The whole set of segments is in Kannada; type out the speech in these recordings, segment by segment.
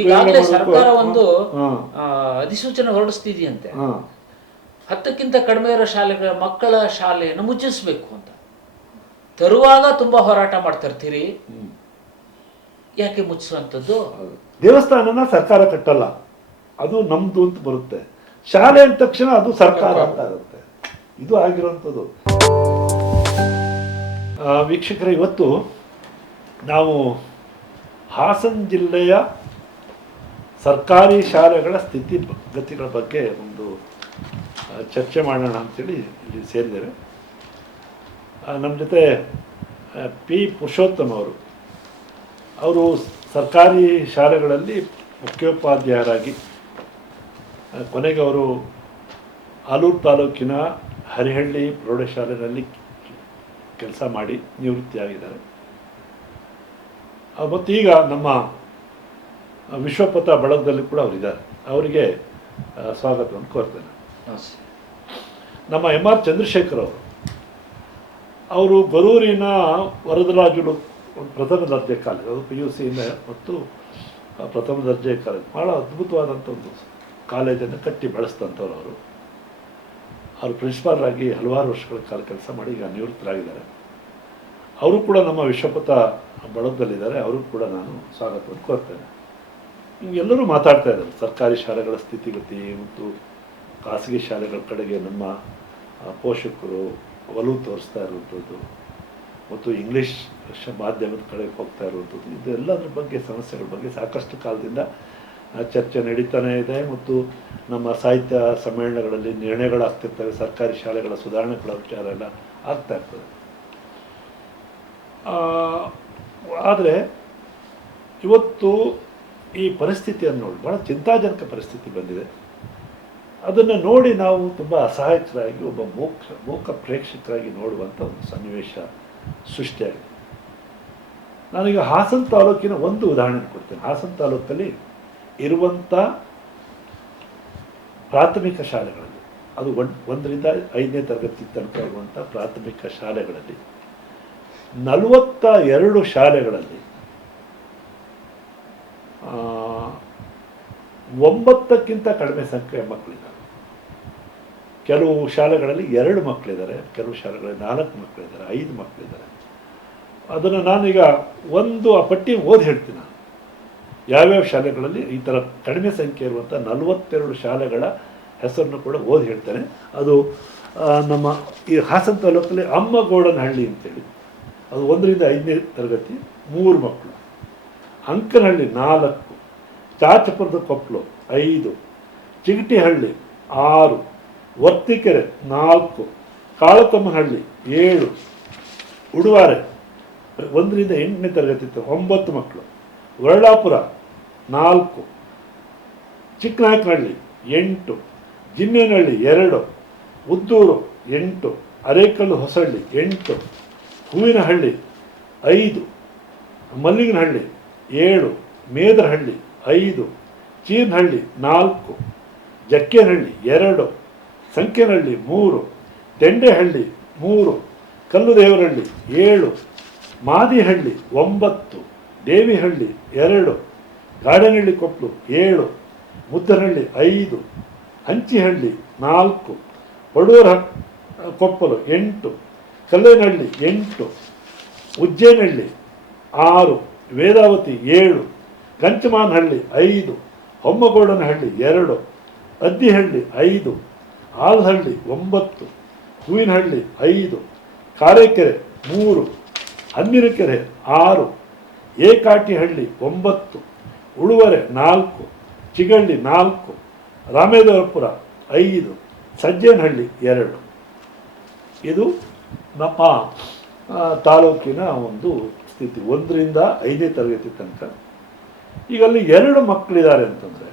ಈಗಾಗಲೇ ಸರ್ಕಾರ ಒಂದು ಅಧಿಸೂಚನೆ ಹೊರಡಿಸ್ತಿದೆಯಂತೆ, 10ಕ್ಕಿಂತ ಕಡಿಮೆ ಇರೋ ಶಾಲೆಗಳ ಮಕ್ಕಳ ಶಾಲೆಯನ್ನು ಮುಚ್ಚಿಸ್ಬೇಕು ಅಂತ. ತರುವಾಗ ತುಂಬಾ ಹೋರಾಟ ಮಾಡ್ತಿರ್ತೀರಿ, ಯಾಕೆ ಮುಚ್ಚಿಸುವಂಥದ್ದು? ದೇವಸ್ಥಾನನ ಸರ್ಕಾರ ಕಟ್ಟಲ್ಲ, ಅದು ನಮ್ದು ಅಂತ ಬರುತ್ತೆ. ಶಾಲೆ ಅಂದ ತಕ್ಷಣ ಅದು ಸರ್ಕಾರ ಅಂತ ಇರುತ್ತೆ. ಇದು ಆಗಿರುವಂಥದ್ದು. ವೀಕ್ಷಕರ, ಇವತ್ತು ನಾವು ಹಾಸನ ಜಿಲ್ಲೆಯ ಸರ್ಕಾರಿ ಶಾಲೆಗಳ ಸ್ಥಿತಿಗತಿಗಳ ಬಗ್ಗೆ ಒಂದು ಚರ್ಚೆ ಮಾಡೋಣ ಅಂತೇಳಿ ಇಲ್ಲಿ ಸೇರಿದ್ದೇವೆ. ನಮ್ಮ ಜೊತೆ ಪಿ ಪುರುಷೋತ್ತಮ್ ಅವರು ಸರ್ಕಾರಿ ಶಾಲೆಗಳಲ್ಲಿ ಮುಖ್ಯೋಪಾಧ್ಯಾಯರಾಗಿ ಕೊನೆಗೆ ಅವರು ಆಲೂರು ತಾಲೂಕಿನ ಹರಿಹಳ್ಳಿ ಪ್ರೌಢಶಾಲೆಯಲ್ಲಿ ಕೆಲಸ ಮಾಡಿ ನಿವೃತ್ತಿಯಾಗಿದ್ದಾರೆ. ಮತ್ತು ಈಗ ನಮ್ಮ ವಿಶ್ವಪಥ ಬಳಗದಲ್ಲಿ ಕೂಡ ಅವರಿದ್ದಾರೆ. ಅವರಿಗೆ ಸ್ವಾಗತವನ್ನು ಕೋರ್ತೇನೆ. ನಮ್ಮ MR ಚಂದ್ರಶೇಖರ್ ಅವರು ಬರೂರಿನ ವರದರಾಜುಲು ಪ್ರಥಮ ದರ್ಜೆ ಕಾಲೇಜ್, ಅದು PUC ಮತ್ತು ಪ್ರಥಮ ದರ್ಜೆ ಕಾಲೇಜ್, ಭಾಳ ಅದ್ಭುತವಾದಂಥ ಒಂದು ಕಾಲೇಜನ್ನು ಕಟ್ಟಿ ಬೆಳೆಸಿದಂಥವ್ರು. ಅವರು ಪ್ರಿನ್ಸಿಪಾಲ್ ಆಗಿ ಹಲವಾರು ವರ್ಷಗಳ ಕಾಲ ಕೆಲಸ ಮಾಡಿ ಈಗ ನಿವೃತ್ತರಾಗಿದ್ದಾರೆ. ಅವರು ಕೂಡ ನಮ್ಮ ವಿಶ್ವಪಥ ಬಳಗದಲ್ಲಿದ್ದಾರೆ. ಅವರು ಕೂಡ ನಾನು ಸ್ವಾಗತವನ್ನು ಕೋರ್ತೇನೆ. ಎಲ್ಲರೂ ಮಾತಾಡ್ತಾ ಇದ್ದಾರೆ ಸರ್ಕಾರಿ ಶಾಲೆಗಳ ಸ್ಥಿತಿಗತಿ ಮತ್ತು ಖಾಸಗಿ ಶಾಲೆಗಳ ಕಡೆಗೆ ನಮ್ಮ ಪೋಷಕರು ಒಲವು ತೋರಿಸ್ತಾ ಇರುವಂಥದ್ದು ಮತ್ತು ಇಂಗ್ಲೀಷ್ ಮಾಧ್ಯಮದ ಕಡೆಗೆ ಹೋಗ್ತಾ ಇರುವಂಥದ್ದು, ಇದೆಲ್ಲದರ ಬಗ್ಗೆ, ಸಮಸ್ಯೆಗಳ ಬಗ್ಗೆ ಸಾಕಷ್ಟು ಕಾಲದಿಂದ ಚರ್ಚೆ ನಡೀತಾನೇ ಇದೆ. ಮತ್ತು ನಮ್ಮ ಸಾಹಿತ್ಯ ಸಮ್ಮೇಳನಗಳಲ್ಲಿ ನಿರ್ಣಯಗಳಾಗ್ತಿರ್ತವೆ, ಸರ್ಕಾರಿ ಶಾಲೆಗಳ ಸುಧಾರಣೆಗಳ ವಿಚಾರ ಎಲ್ಲ ಆಗ್ತಾ ಇರ್ತದೆ. ಆದರೆ ಇವತ್ತು ಈ ಪರಿಸ್ಥಿತಿಯನ್ನು ನೋಡಿ ಭಾಳ ಚಿಂತಾಜನಕ ಪರಿಸ್ಥಿತಿ ಬಂದಿದೆ. ಅದನ್ನು ನೋಡಿ ನಾವು ತುಂಬ ಅಸಹಾಯಕರಾಗಿ ಒಬ್ಬ ಮೂಕ ಪ್ರೇಕ್ಷಕರಾಗಿ ನೋಡುವಂಥ ಒಂದು ಸನ್ನಿವೇಶ ಸೃಷ್ಟಿಯಾಗಿದೆ. ನಾನೀಗ ಹಾಸನ ತಾಲೂಕಿನ ಒಂದು ಉದಾಹರಣೆ ಕೊಡ್ತೇನೆ. ಹಾಸನ ತಾಲೂಕಲ್ಲಿ ಇರುವಂಥ ಪ್ರಾಥಮಿಕ ಶಾಲೆಗಳಲ್ಲಿ, ಅದು 1ರಿಂದ 5ನೇ ತರಗತಿ ತನಕ ಇರುವಂಥ ಪ್ರಾಥಮಿಕ ಶಾಲೆಗಳಲ್ಲಿ 42 ಶಾಲೆಗಳಲ್ಲಿ 9ಕ್ಕಿಂತ ಕಡಿಮೆ ಸಂಖ್ಯೆಯ ಮಕ್ಕಳಿದ್ದಾರೆ. ಕೆಲವು ಶಾಲೆಗಳಲ್ಲಿ 2 ಮಕ್ಕಳಿದ್ದಾರೆ, ಕೆಲವು ಶಾಲೆಗಳಲ್ಲಿ 4 ಮಕ್ಕಳಿದ್ದಾರೆ, 5 ಮಕ್ಕಳಿದ್ದಾರೆ. ಅದನ್ನು ನಾನೀಗ ಆ ಪಟ್ಟಿ ಓದಿ ಹೇಳ್ತೀನಿ. ನಾನು ಯಾವ್ಯಾವ ಶಾಲೆಗಳಲ್ಲಿ ಈ ಥರ ಕಡಿಮೆ ಸಂಖ್ಯೆ ಇರುವಂಥ 42 ಶಾಲೆಗಳ ಹೆಸರನ್ನು ಕೂಡ ಓದಿ ಹೇಳ್ತೇನೆ. ಅದು ನಮ್ಮ ಈ ಹಾಸನ ತಾಲೂಕಲ್ಲಿ ಅಮ್ಮಗೌಡನಹಳ್ಳಿ ಅಂತೇಳಿ, ಅದು 1ರಿಂದ 5ನೇ ತರಗತಿ 3 ಮಕ್ಕಳು. ಅಂಕನಹಳ್ಳಿ 4, ಚಾಚಪುರದ ಕೊಪ್ಪಲು 5, ಚಿಗಟಿಹಳ್ಳಿ 6, ವರ್ತಿಕೆರೆ 4, ಕಾಳತಮ್ಮನಹಳ್ಳಿ 7, ಉಡುವಾರೆ 1ರಿಂದ 8ನೇ ತರಗತಿ 9 ಮಕ್ಕಳು, ವರ್ಳಾಪುರ 4, ಚಿಕ್ಕನಾಯಕನಹಳ್ಳಿ 8, ಜಿನ್ನೇನಹಳ್ಳಿ 2, ಉದ್ದೂರು 8, ಅರೇಕಲ್ಲು ಹೊಸಹಳ್ಳಿ 8, ಹೂವಿನಹಳ್ಳಿ 5, ಮಲ್ಲಿಗನಹಳ್ಳಿ 7, ಮೇದರಹಳ್ಳಿ 5, ಚೀರ್ನಹಳ್ಳಿ 4, ಜಕ್ಕೇನಹಳ್ಳಿ 2, ಸಂಕೇನಹಳ್ಳಿ 3, ತೆಂಡೆಹಳ್ಳಿ 3, ಕಲ್ಲುದೇವರಹಳ್ಳಿ 7, ಮಾದಿಹಳ್ಳಿ 9, ದೇವಿಹಳ್ಳಿ 2, ಗಾಡನಹಳ್ಳಿ ಕೊಪ್ಪಲು 7, ಮುದ್ದನಹಳ್ಳಿ 5, ಹಂಚಿಹಳ್ಳಿ 4, ಬಡೂರ ಕೊಪ್ಪಲು 8, ಕಲ್ಲೇನಹಳ್ಳಿ 8, ಉಜ್ಜೇನಹಳ್ಳಿ 6, ವೇದಾವತಿ 7, ಕಂಚಮಾನಹಳ್ಳಿ 5, ಹೊಮ್ಮಗೌಡನಹಳ್ಳಿ 2, ಅದ್ದಿಹಳ್ಳಿ 5, ಆಲ್ಹಳ್ಳಿ 9, ಹೂವಿನಹಳ್ಳಿ 5, ಕಾರೇಕೆರೆ 3, ಹಮ್ಮಿನಕೆರೆ 6, ಏಕಾಟಿಹಳ್ಳಿ 9, ಉಳುವರೆ 4, ಚಿಗಳ್ಳಿ 4, ರಾಮೇಶ್ವರಪುರ 5, ಸಜ್ಜೇನಹಳ್ಳಿ 2. ಇದು ನಮ್ಮ ತಾಲೂಕಿನ ಒಂದು ಸ್ಥಿತಿ 1ರಿಂದ 5ನೇ ತರಗತಿ ತನಕ. ಈಗ ಅಲ್ಲಿ 2 ಮಕ್ಕಳಿದ್ದಾರೆ ಅಂತಂದರೆ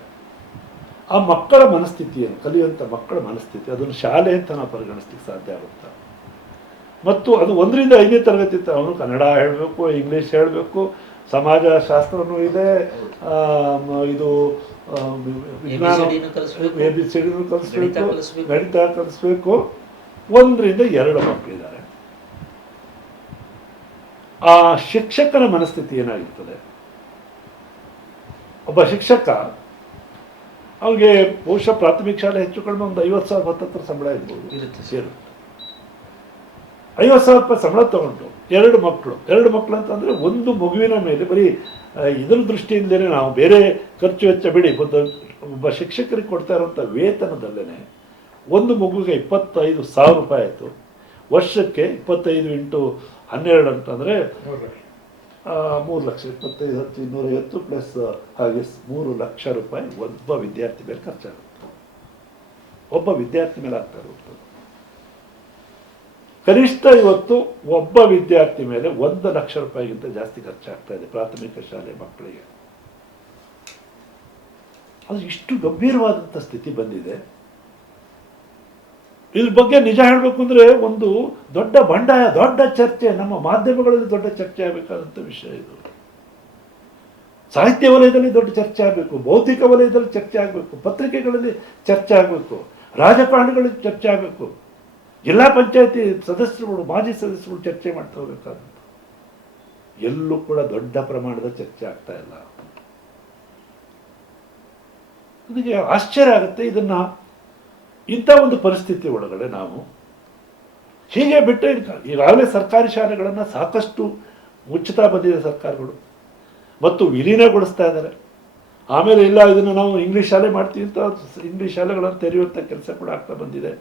ಆ ಮಕ್ಕಳ ಮನಸ್ಥಿತಿಯನ್ನು, ಕಲಿಯುವಂಥ ಮಕ್ಕಳ ಮನಸ್ಥಿತಿ, ಅದನ್ನು ಶಾಲೆ ಅಂತ ನಾವು ಪರಿಗಣಿಸ್ಲಿಕ್ಕೆ ಸಾಧ್ಯ ಆಗುತ್ತೆ. ಮತ್ತು ಅದು 1ರಿಂದ 5ನೇ ತರಗತಿ ಅವನು ಕನ್ನಡ ಹೇಳಬೇಕು, ಇಂಗ್ಲೀಷ್ ಹೇಳಬೇಕು, ಸಮಾಜಶಾಸ್ತ್ರನೂ ಇದೆ, ಇದು ವಿಜ್ಞಾನ ABCDನೂ ಕಲಿಸ್ಬೇಕು, ಗಣಿತ ಕಲಿಸ್ಬೇಕು. 1ರಿಂದ 2 ಮಕ್ಕಳಿದ್ದಾರೆ. ಆ ಶಿಕ್ಷಕನ ಮನಸ್ಥಿತಿ ಏನಾಗಿರ್ತದೆ? ಒಬ್ಬ ಶಿಕ್ಷಕ ಅವ್ರಿಗೆ ಬಹುಶಃ ಪ್ರಾಥಮಿಕ ಶಾಲೆ ಹೆಚ್ಚು ಕಡಿಮೆ ಒಂದು 50,000 ಹತ್ತತ್ರ ಸಂಬಳ ಇರ್ಬೋದು, ಇರುತ್ತೆ. 50,000 ರೂಪಾಯಿ ಸಂಬಳ ತಗೊಂಡು ಎರಡು ಮಕ್ಕಳು ಅಂತಂದರೆ ಒಂದು ಮಗುವಿನ ಮೇಲೆ ಬರೀ ಇದರ ದೃಷ್ಟಿಯಿಂದಲೇ ನಾವು ಬೇರೆ ಖರ್ಚು ವೆಚ್ಚ ಬಿಡಿ, ಒಬ್ಬ ಶಿಕ್ಷಕರಿಗೆ ಕೊಡ್ತಾ ಇರುವಂಥ ವೇತನದಲ್ಲೇ ಒಂದು ಮಗುಗೆ 25,000 ರೂಪಾಯಿ ಆಯಿತು. ವರ್ಷಕ್ಕೆ 25 × 12 ಅಂತಂದರೆ 3 ಲಕ್ಷ, 25 10 250 ಪ್ಲಸ್ ಹಾಗೆ 3 ಲಕ್ಷ ರೂಪಾಯಿ ಒಬ್ಬ ವಿದ್ಯಾರ್ಥಿ ಮೇಲೆ ಖರ್ಚಾಗುತ್ತೆ. ಒಬ್ಬ ವಿದ್ಯಾರ್ಥಿ ಮೇಲೆ ಆಗ್ತಾ ಇರುತ್ತೆ. ಕನಿಷ್ಠ ಇವತ್ತು ಒಬ್ಬ ವಿದ್ಯಾರ್ಥಿ ಮೇಲೆ 1 ಲಕ್ಷ ರೂಪಾಯಿಗಿಂತ ಜಾಸ್ತಿ ಖರ್ಚಾಗ್ತಾ ಇದೆ ಪ್ರಾಥಮಿಕ ಶಾಲೆ ಮಕ್ಕಳಿಗೆ. ಅದು ಇಷ್ಟು ಗಂಭೀರವಾದಂಥ ಸ್ಥಿತಿ ಬಂದಿದೆ. ಇದ್ರ ಬಗ್ಗೆ ನಿಜ ಹೇಳಬೇಕು ಅಂದರೆ ಒಂದು ದೊಡ್ಡ ಬಂಡಾಯ, ದೊಡ್ಡ ಚರ್ಚೆ, ನಮ್ಮ ಮಾಧ್ಯಮಗಳಲ್ಲಿ ದೊಡ್ಡ ಚರ್ಚೆ ಆಗಬೇಕಾದಂಥ ವಿಷಯ ಇದು. ಸಾಹಿತ್ಯ ವಲಯದಲ್ಲಿ ದೊಡ್ಡ ಚರ್ಚೆ ಆಗಬೇಕು, ಬೌದ್ಧಿಕ ವಲಯದಲ್ಲಿ ಚರ್ಚೆ ಆಗಬೇಕು, ಪತ್ರಿಕೆಗಳಲ್ಲಿ ಚರ್ಚೆ ಆಗಬೇಕು, ರಾಜಕಾರಣಿಗಳಲ್ಲಿ ಚರ್ಚೆ ಆಗಬೇಕು, ಜಿಲ್ಲಾ ಪಂಚಾಯತಿ ಸದಸ್ಯರುಗಳು, ಮಾಜಿ ಸದಸ್ಯರುಗಳು ಚರ್ಚೆ ಮಾಡ್ತಾ ಹೋಗಬೇಕಾದಂಥ. ಎಲ್ಲೂ ಕೂಡ ದೊಡ್ಡ ಪ್ರಮಾಣದ ಚರ್ಚೆ ಆಗ್ತಾ ಇಲ್ಲ. ನನಗೆ ಆಶ್ಚರ್ಯ ಆಗುತ್ತೆ ಇದನ್ನು ಇಂಥ ಒಂದು ಪರಿಸ್ಥಿತಿ ಒಳಗಡೆ ನಾವು ಹೀಗೆ ಬಿಟ್ಟು ಈಗಾಗಲೇ ಸರ್ಕಾರಿ ಶಾಲೆಗಳನ್ನು ಸಾಕಷ್ಟು ಮುಚ್ಚುತ್ತಾ ಬಂದಿದೆ ಸರ್ಕಾರಗಳು ಮತ್ತು ವಿಲೀನಗೊಳಿಸ್ತಾ ಇದ್ದಾರೆ. ಆಮೇಲೆ ಇಲ್ಲ ಇದನ್ನು ನಾವು ಇಂಗ್ಲೀಷ್ ಶಾಲೆ ಮಾಡ್ತೀವಿ ಅಂತ ಇಂಗ್ಲೀಷ್ ಶಾಲೆಗಳನ್ನು ತೆರೆಯುವಂಥ ಕೆಲಸ ಕೂಡ ಆಗ್ತಾ ಬಂದಿದೆ.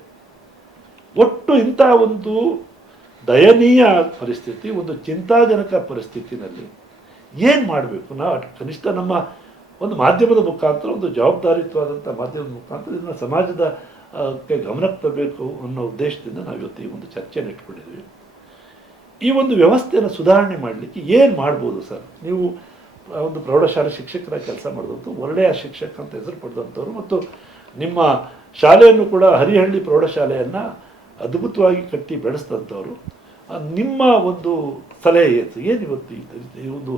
ಒಟ್ಟು ಇಂಥ ಒಂದು ದಯನೀಯ ಪರಿಸ್ಥಿತಿ, ಒಂದು ಚಿಂತಾಜನಕ ಪರಿಸ್ಥಿತಿನಲ್ಲಿ ಏನು ಮಾಡಬೇಕು? ನಾವು ಕನಿಷ್ಠ ನಮ್ಮ ಒಂದು ಮಾಧ್ಯಮದ ಮುಖಾಂತರ, ಒಂದು ಜವಾಬ್ದಾರಿಯುತವಾದಂಥ ಮಾಧ್ಯಮದ ಮುಖಾಂತರ ಇದನ್ನು ಸಮಾಜದ ಗಮನಕ್ಕೆ ತರಬೇಕು ಅನ್ನೋ ಉದ್ದೇಶದಿಂದ ನಾವು ಇವತ್ತು ಈ ಒಂದು ಚರ್ಚೆಯನ್ನು ಇಟ್ಕೊಂಡಿದ್ವಿ. ಈ ಒಂದು ವ್ಯವಸ್ಥೆಯನ್ನು ಸುಧಾರಣೆ ಮಾಡಲಿಕ್ಕೆ ಏನು ಮಾಡ್ಬೋದು ಸರ್? ನೀವು ಒಂದು ಪ್ರೌಢಶಾಲೆ ಶಿಕ್ಷಕರ ಕೆಲಸ ಮಾಡಿದಂಥ ಒಳ್ಳೆಯ ಶಿಕ್ಷಕ ಅಂತ ಹೆಸರು ಪಡೆದಂಥವ್ರು ಮತ್ತು ನಿಮ್ಮ ಶಾಲೆಯನ್ನು ಕೂಡ ಹರಿಹಳ್ಳಿ ಪ್ರೌಢಶಾಲೆಯನ್ನು ಅದ್ಭುತವಾಗಿ ಕಟ್ಟಿ ಬೆಳೆಸಿದಂಥವ್ರು, ನಿಮ್ಮ ಒಂದು ಸಲಹೆ ಏನು ಇವತ್ತು ಈ ಒಂದು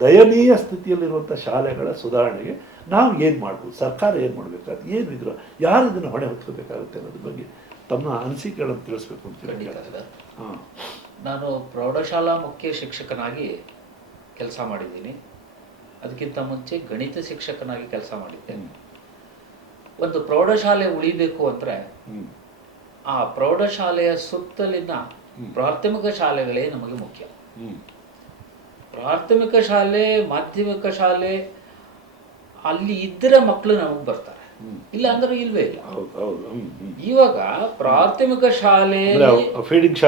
ದಯನೀಯ ಸ್ಥಿತಿಯಲ್ಲಿರುವಂಥ ಶಾಲೆಗಳ ಸುಧಾರಣೆಗೆ ನಾವು ಏನು ಮಾಡ್ಬೋದು? ಸರ್ಕಾರ ಏನು ಮಾಡಬೇಕಾಗುತ್ತೆ? ಏನು ಇದ್ರ ಯಾರು ಇದನ್ನು ಹೊಣೆ ಹೊತ್ಕೋಬೇಕಾಗುತ್ತೆ ಅನ್ನೋದ್ರ ಬಗ್ಗೆ ತಮ್ಮ ಅನಿಸಿಕೆಗಳನ್ನು ತಿಳಿಸ್ಬೇಕು ಅಂತೇಳಿ. ಹಾಂ, ನಾನು ಪ್ರೌಢಶಾಲಾ ಮುಖ್ಯ ಶಿಕ್ಷಕನಾಗಿ ಕೆಲಸ ಮಾಡಿದ್ದೀನಿ. ಅದಕ್ಕಿಂತ ಮುಂಚೆ ಗಣಿತ ಶಿಕ್ಷಕನಾಗಿ ಕೆಲಸ ಮಾಡಿದ್ದೇನೆ. ಒಂದು ಪ್ರೌಢಶಾಲೆ ಉಳಿಬೇಕು ಅಂದರೆ ಆ ಪ್ರೌಢಶಾಲೆಯ ಸುತ್ತಲಿನ ಪ್ರಾಥಮಿಕ ಶಾಲೆಗಳೇ ನಮಗೆ ಮುಖ್ಯ. ಪ್ರಾಥಮಿಕ ಶಾಲೆ, ಮಾಧ್ಯಮಿಕ ಶಾಲೆ ಅಲ್ಲಿ ಇದ್ದರೆ ಮಕ್ಕಳು ನಮಗೆ ಬರ್ತಾರೆ, ಇಲ್ಲ ಅಂದ್ರೆ ಇಲ್ವೇ ಇಲ್ಲ. ಇವಾಗ ಪ್ರಾಥಮಿಕ ಶಾಲೆ, ಫೀಡಿಂಗ್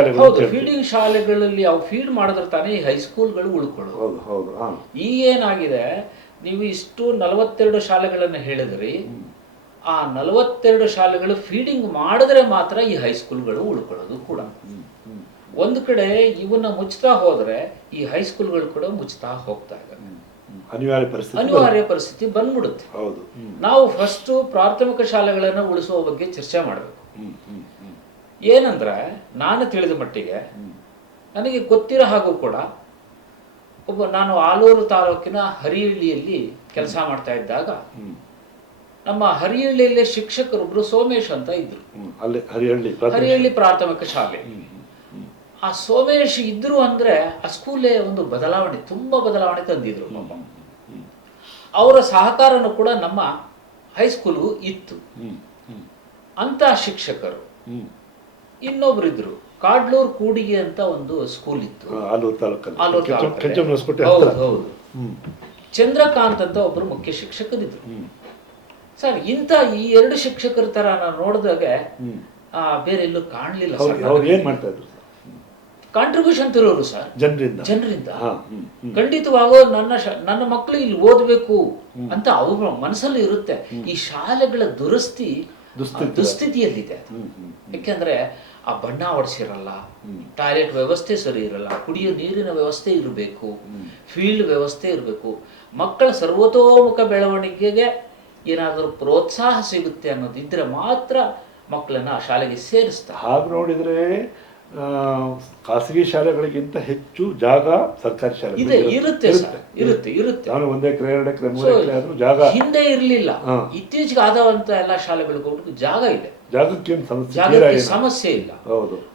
ಶಾಲೆಗಳಲ್ಲಿ ಅವು ಫೀಡ್ ಮಾಡಿದ್ರೆ ತಾನೇ ಈ ಹೈಸ್ಕೂಲ್ಗಳು ಉಳ್ಕೊಳ್ಳೋದು. ಈಗ ಏನಾಗಿದೆ, ನೀವು ಇಷ್ಟು 42 ಶಾಲೆಗಳನ್ನು ಹೇಳಿದ್ರಿ, ಆ 42 ಶಾಲೆಗಳು ಫೀಡಿಂಗ್ ಮಾಡಿದ್ರೆ ಮಾತ್ರ ಈ ಹೈಸ್ಕೂಲ್ಗಳು ಉಳ್ಕೊಳ್ಳೋದು ಕೂಡ. ಒಂದು ಕಡೆ ಇವನ್ನ ಮುಚ್ತಾ ಹೋದ್ರೆ ಈ ಹೈಸ್ಕೂಲ್ಗಳು ಕೂಡ ಮುಚ್ತಾ ಹೋಗ್ತಾ ಇದ್ದಾರೆ. ಅನಿವಾರ್ಯ ಪರಿಸ್ಥಿತಿ ಬಂದ್ಬಿಡುತ್ತೆ. ನಾವು ಫಸ್ಟ್ ಪ್ರಾಥಮಿಕ ಶಾಲೆಗಳನ್ನು ಉಳಿಸುವ ಬಗ್ಗೆ ಚರ್ಚೆ ಮಾಡಬೇಕು. ಏನಂದ್ರೆ ನಾನು ತಿಳಿದ ಮಟ್ಟಿಗೆ, ನನಗೆ ಗೊತ್ತಿರೋ ಹಾಗೂ ಕೂಡ ನಾನು ಆಲೂರು ತಾಲೂಕಿನ ಹರಿಹಳ್ಳಿಯಲ್ಲಿ ಕೆಲಸ ಮಾಡ್ತಾ ಇದ್ದಾಗ ನಮ್ಮ ಹರಿಹಳ್ಳಿಯಲ್ಲೇ ಶಿಕ್ಷಕರೊಬ್ರು ಸೋಮೇಶ್ ಅಂತ ಇದ್ರು. ಹರಿಹಳ್ಳಿ ಪ್ರಾಥಮಿಕ ಶಾಲೆ. ಆ ಸೋಮೇಶ್ ಇದ್ರು ಅಂದ್ರೆ ಆ ಸ್ಕೂಲೇ ಒಂದು ಬದಲಾವಣೆ, ತುಂಬಾ ಬದಲಾವಣೆ ತಂದಿದ್ರು. ಅವರ ಸಹಕಾರನು ಕೂಡ ನಮ್ಮ ಹೈಸ್ಕೂಲು ಇತ್ತು. ಅಂತ ಶಿಕ್ಷಕರು ಇನ್ನೊಬ್ರು ಇದ್ರು. ಕಾಡ್ಲೂರ್ ಕೂಡಿಗೆ ಅಂತ ಒಂದು ಸ್ಕೂಲ್ ಇತ್ತು, ಹೌದು. ಚಂದ್ರಕಾಂತ್ ಅಂತ ಒಬ್ರು ಮುಖ್ಯ ಶಿಕ್ಷಕರಿದ್ರು. ಸರ್, ಇಂಥ ಈ 2 ಶಿಕ್ಷಕರ ತರ ನಾನು ನೋಡಿದಾಗ ಬೇರೆ ಎಲ್ಲೂ ಕಾಣಲಿಲ್ಲ. ಕಾಂಟ್ರಿಬ್ಯೂಷನ್ ತರೋರು ಸರ್ ಜನರಿಂದ. ಖಂಡಿತವಾಗೋ ನನ್ನ ಮಕ್ಕಳು ಇಲ್ಲಿ ಓದಬೇಕು ಅಂತ ಅವ್ರ ಮನಸ್ಸಲ್ಲಿ ಇರುತ್ತೆ. ಈ ಶಾಲೆಗಳ ದುಸ್ಥಿತಿಯಲ್ಲಿದೆ. ಯಾಕೆಂದ್ರೆ ಆ ಬಣ್ಣ ಹೊಡಿಸಿರಲ್ಲ, ಟಾಯ್ಲೆಟ್ ವ್ಯವಸ್ಥೆ ಸರಿ ಇರಲ್ಲ, ಕುಡಿಯೋ ನೀರಿನ ವ್ಯವಸ್ಥೆ ಇರಬೇಕು, ಫೀಲ್ಡ್ ವ್ಯವಸ್ಥೆ ಇರಬೇಕು. ಮಕ್ಕಳ ಸರ್ವತೋಮುಖ ಬೆಳವಣಿಗೆಗೆ ಏನಾದರೂ ಪ್ರೋತ್ಸಾಹ ಸಿಗುತ್ತೆ ಅನ್ನೋದಿದ್ರೆ ಮಾತ್ರ ಮಕ್ಕಳನ್ನ ಆ ಶಾಲೆಗೆ ಸೇರಿಸ್ತಾರೆ. ಹಾಗೆ ನೋಡಿದ್ರೆ ಖಾಸಗಿ ಶಾಲೆಗಳಿಗಿಂತ ಹೆಚ್ಚು ಜಾಗ ಸರ್ಕಾರಿ ಶಾಲೆ ಇರುತ್ತೆ. ಒಂದೇ ಜಾಗ ಹಿಂದೆ ಇರಲಿಲ್ಲ, ಇತ್ತೀಚೆಗೆ ಆದವಂತ ಎಲ್ಲ ಶಾಲೆಗಳಿಗೂ ಜಾಗ ಇದೆ. ಜಾಗಕ್ಕೆ ಸಮಸ್ಯೆ ಇಲ್ಲ.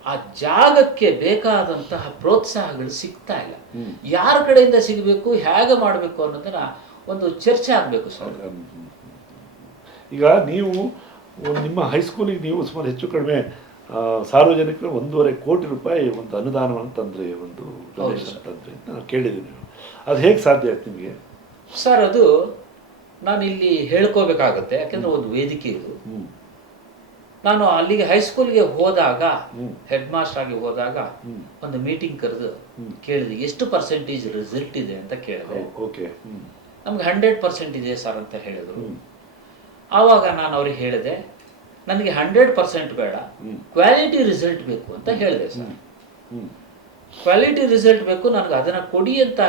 ಆ ಜಾಗಕ್ಕೆ ಬೇಕಾದಂತಹ ಪ್ರೋತ್ಸಾಹಗಳು ಸಿಗ್ತಾ ಇಲ್ಲ. ಯಾರ ಕಡೆಯಿಂದ ಸಿಗಬೇಕು, ಹೇಗೆ ಮಾಡಬೇಕು ಅನ್ನೋದನ್ನ ಒಂದು ಚರ್ಚೆ ಆಗಬೇಕು ಸರ್. ಈಗ ನೀವು ನಿಮ್ಮ ಹೈಸ್ಕೂಲಿಗೆ ನೀವು ಸುಮಾರು ಹೆಚ್ಚು ಕಡಿಮೆ ಸಾರ್ವಜನಿಕರು 1.5 ಕೋಟಿ ರೂಪಾಯಿ ಒಂದು ಅನುದಾನವನ್ನು ತಂದ್ರಿ, ಒಂದು ಡೊನೇಷನ್ ತಂದ್ರಿ ಅಂತ ನಾನು ಕೇಳಿದ್ದೀನಿ. ಅದು ಹೇಗೆ ಸಾಧ್ಯ ಆಯ್ತು ನಿಮಗೆ ಸರ್? ಅದು ನಾನು ಇಲ್ಲಿ ಹೇಳ್ಕೋಬೇಕಾಗತ್ತೆ, ಯಾಕೆಂದ್ರೆ ಒಂದು ವೇದಿಕೆ ಇದು. ನಾನು ಅಲ್ಲಿಗೆ ಹೈಸ್ಕೂಲ್ಗೆ ಹೋದಾಗ, ಹೆಡ್ ಮಾಸ್ಟರ್ ಆಗಿ ಹೋದಾಗ ಒಂದು ಮೀಟಿಂಗ್ ಕರೆದು ಕೇಳಿದೆ, ಎಷ್ಟು ಪರ್ಸೆಂಟೇಜ್ ರಿಸಲ್ಟ್ ಇದೆ ಅಂತ ಕೇಳಿದೆ. ನಮ್ಗೆ 100% ಇದೆ ಸರ್ ಅಂತ ಹೇಳಿದ್ರು. ಆವಾಗ ನಾನು ಅವ್ರಿಗೆ ಹೇಳಿದೆ, ನನಗೆ 100% ಬೇಡ, ಕ್ವಾಲಿಟಿ ರಿಸಲ್ಟ್ ಬೇಕು ಅಂತ ಹೇಳಿದೆ ಸರ್. ಕ್ವಾಲಿಟಿ ರಿಸಲ್ಟ್ ಬೇಕು ನನಗೆ, ಅದನ್ನು ಕೊಡಿ ಅಂತ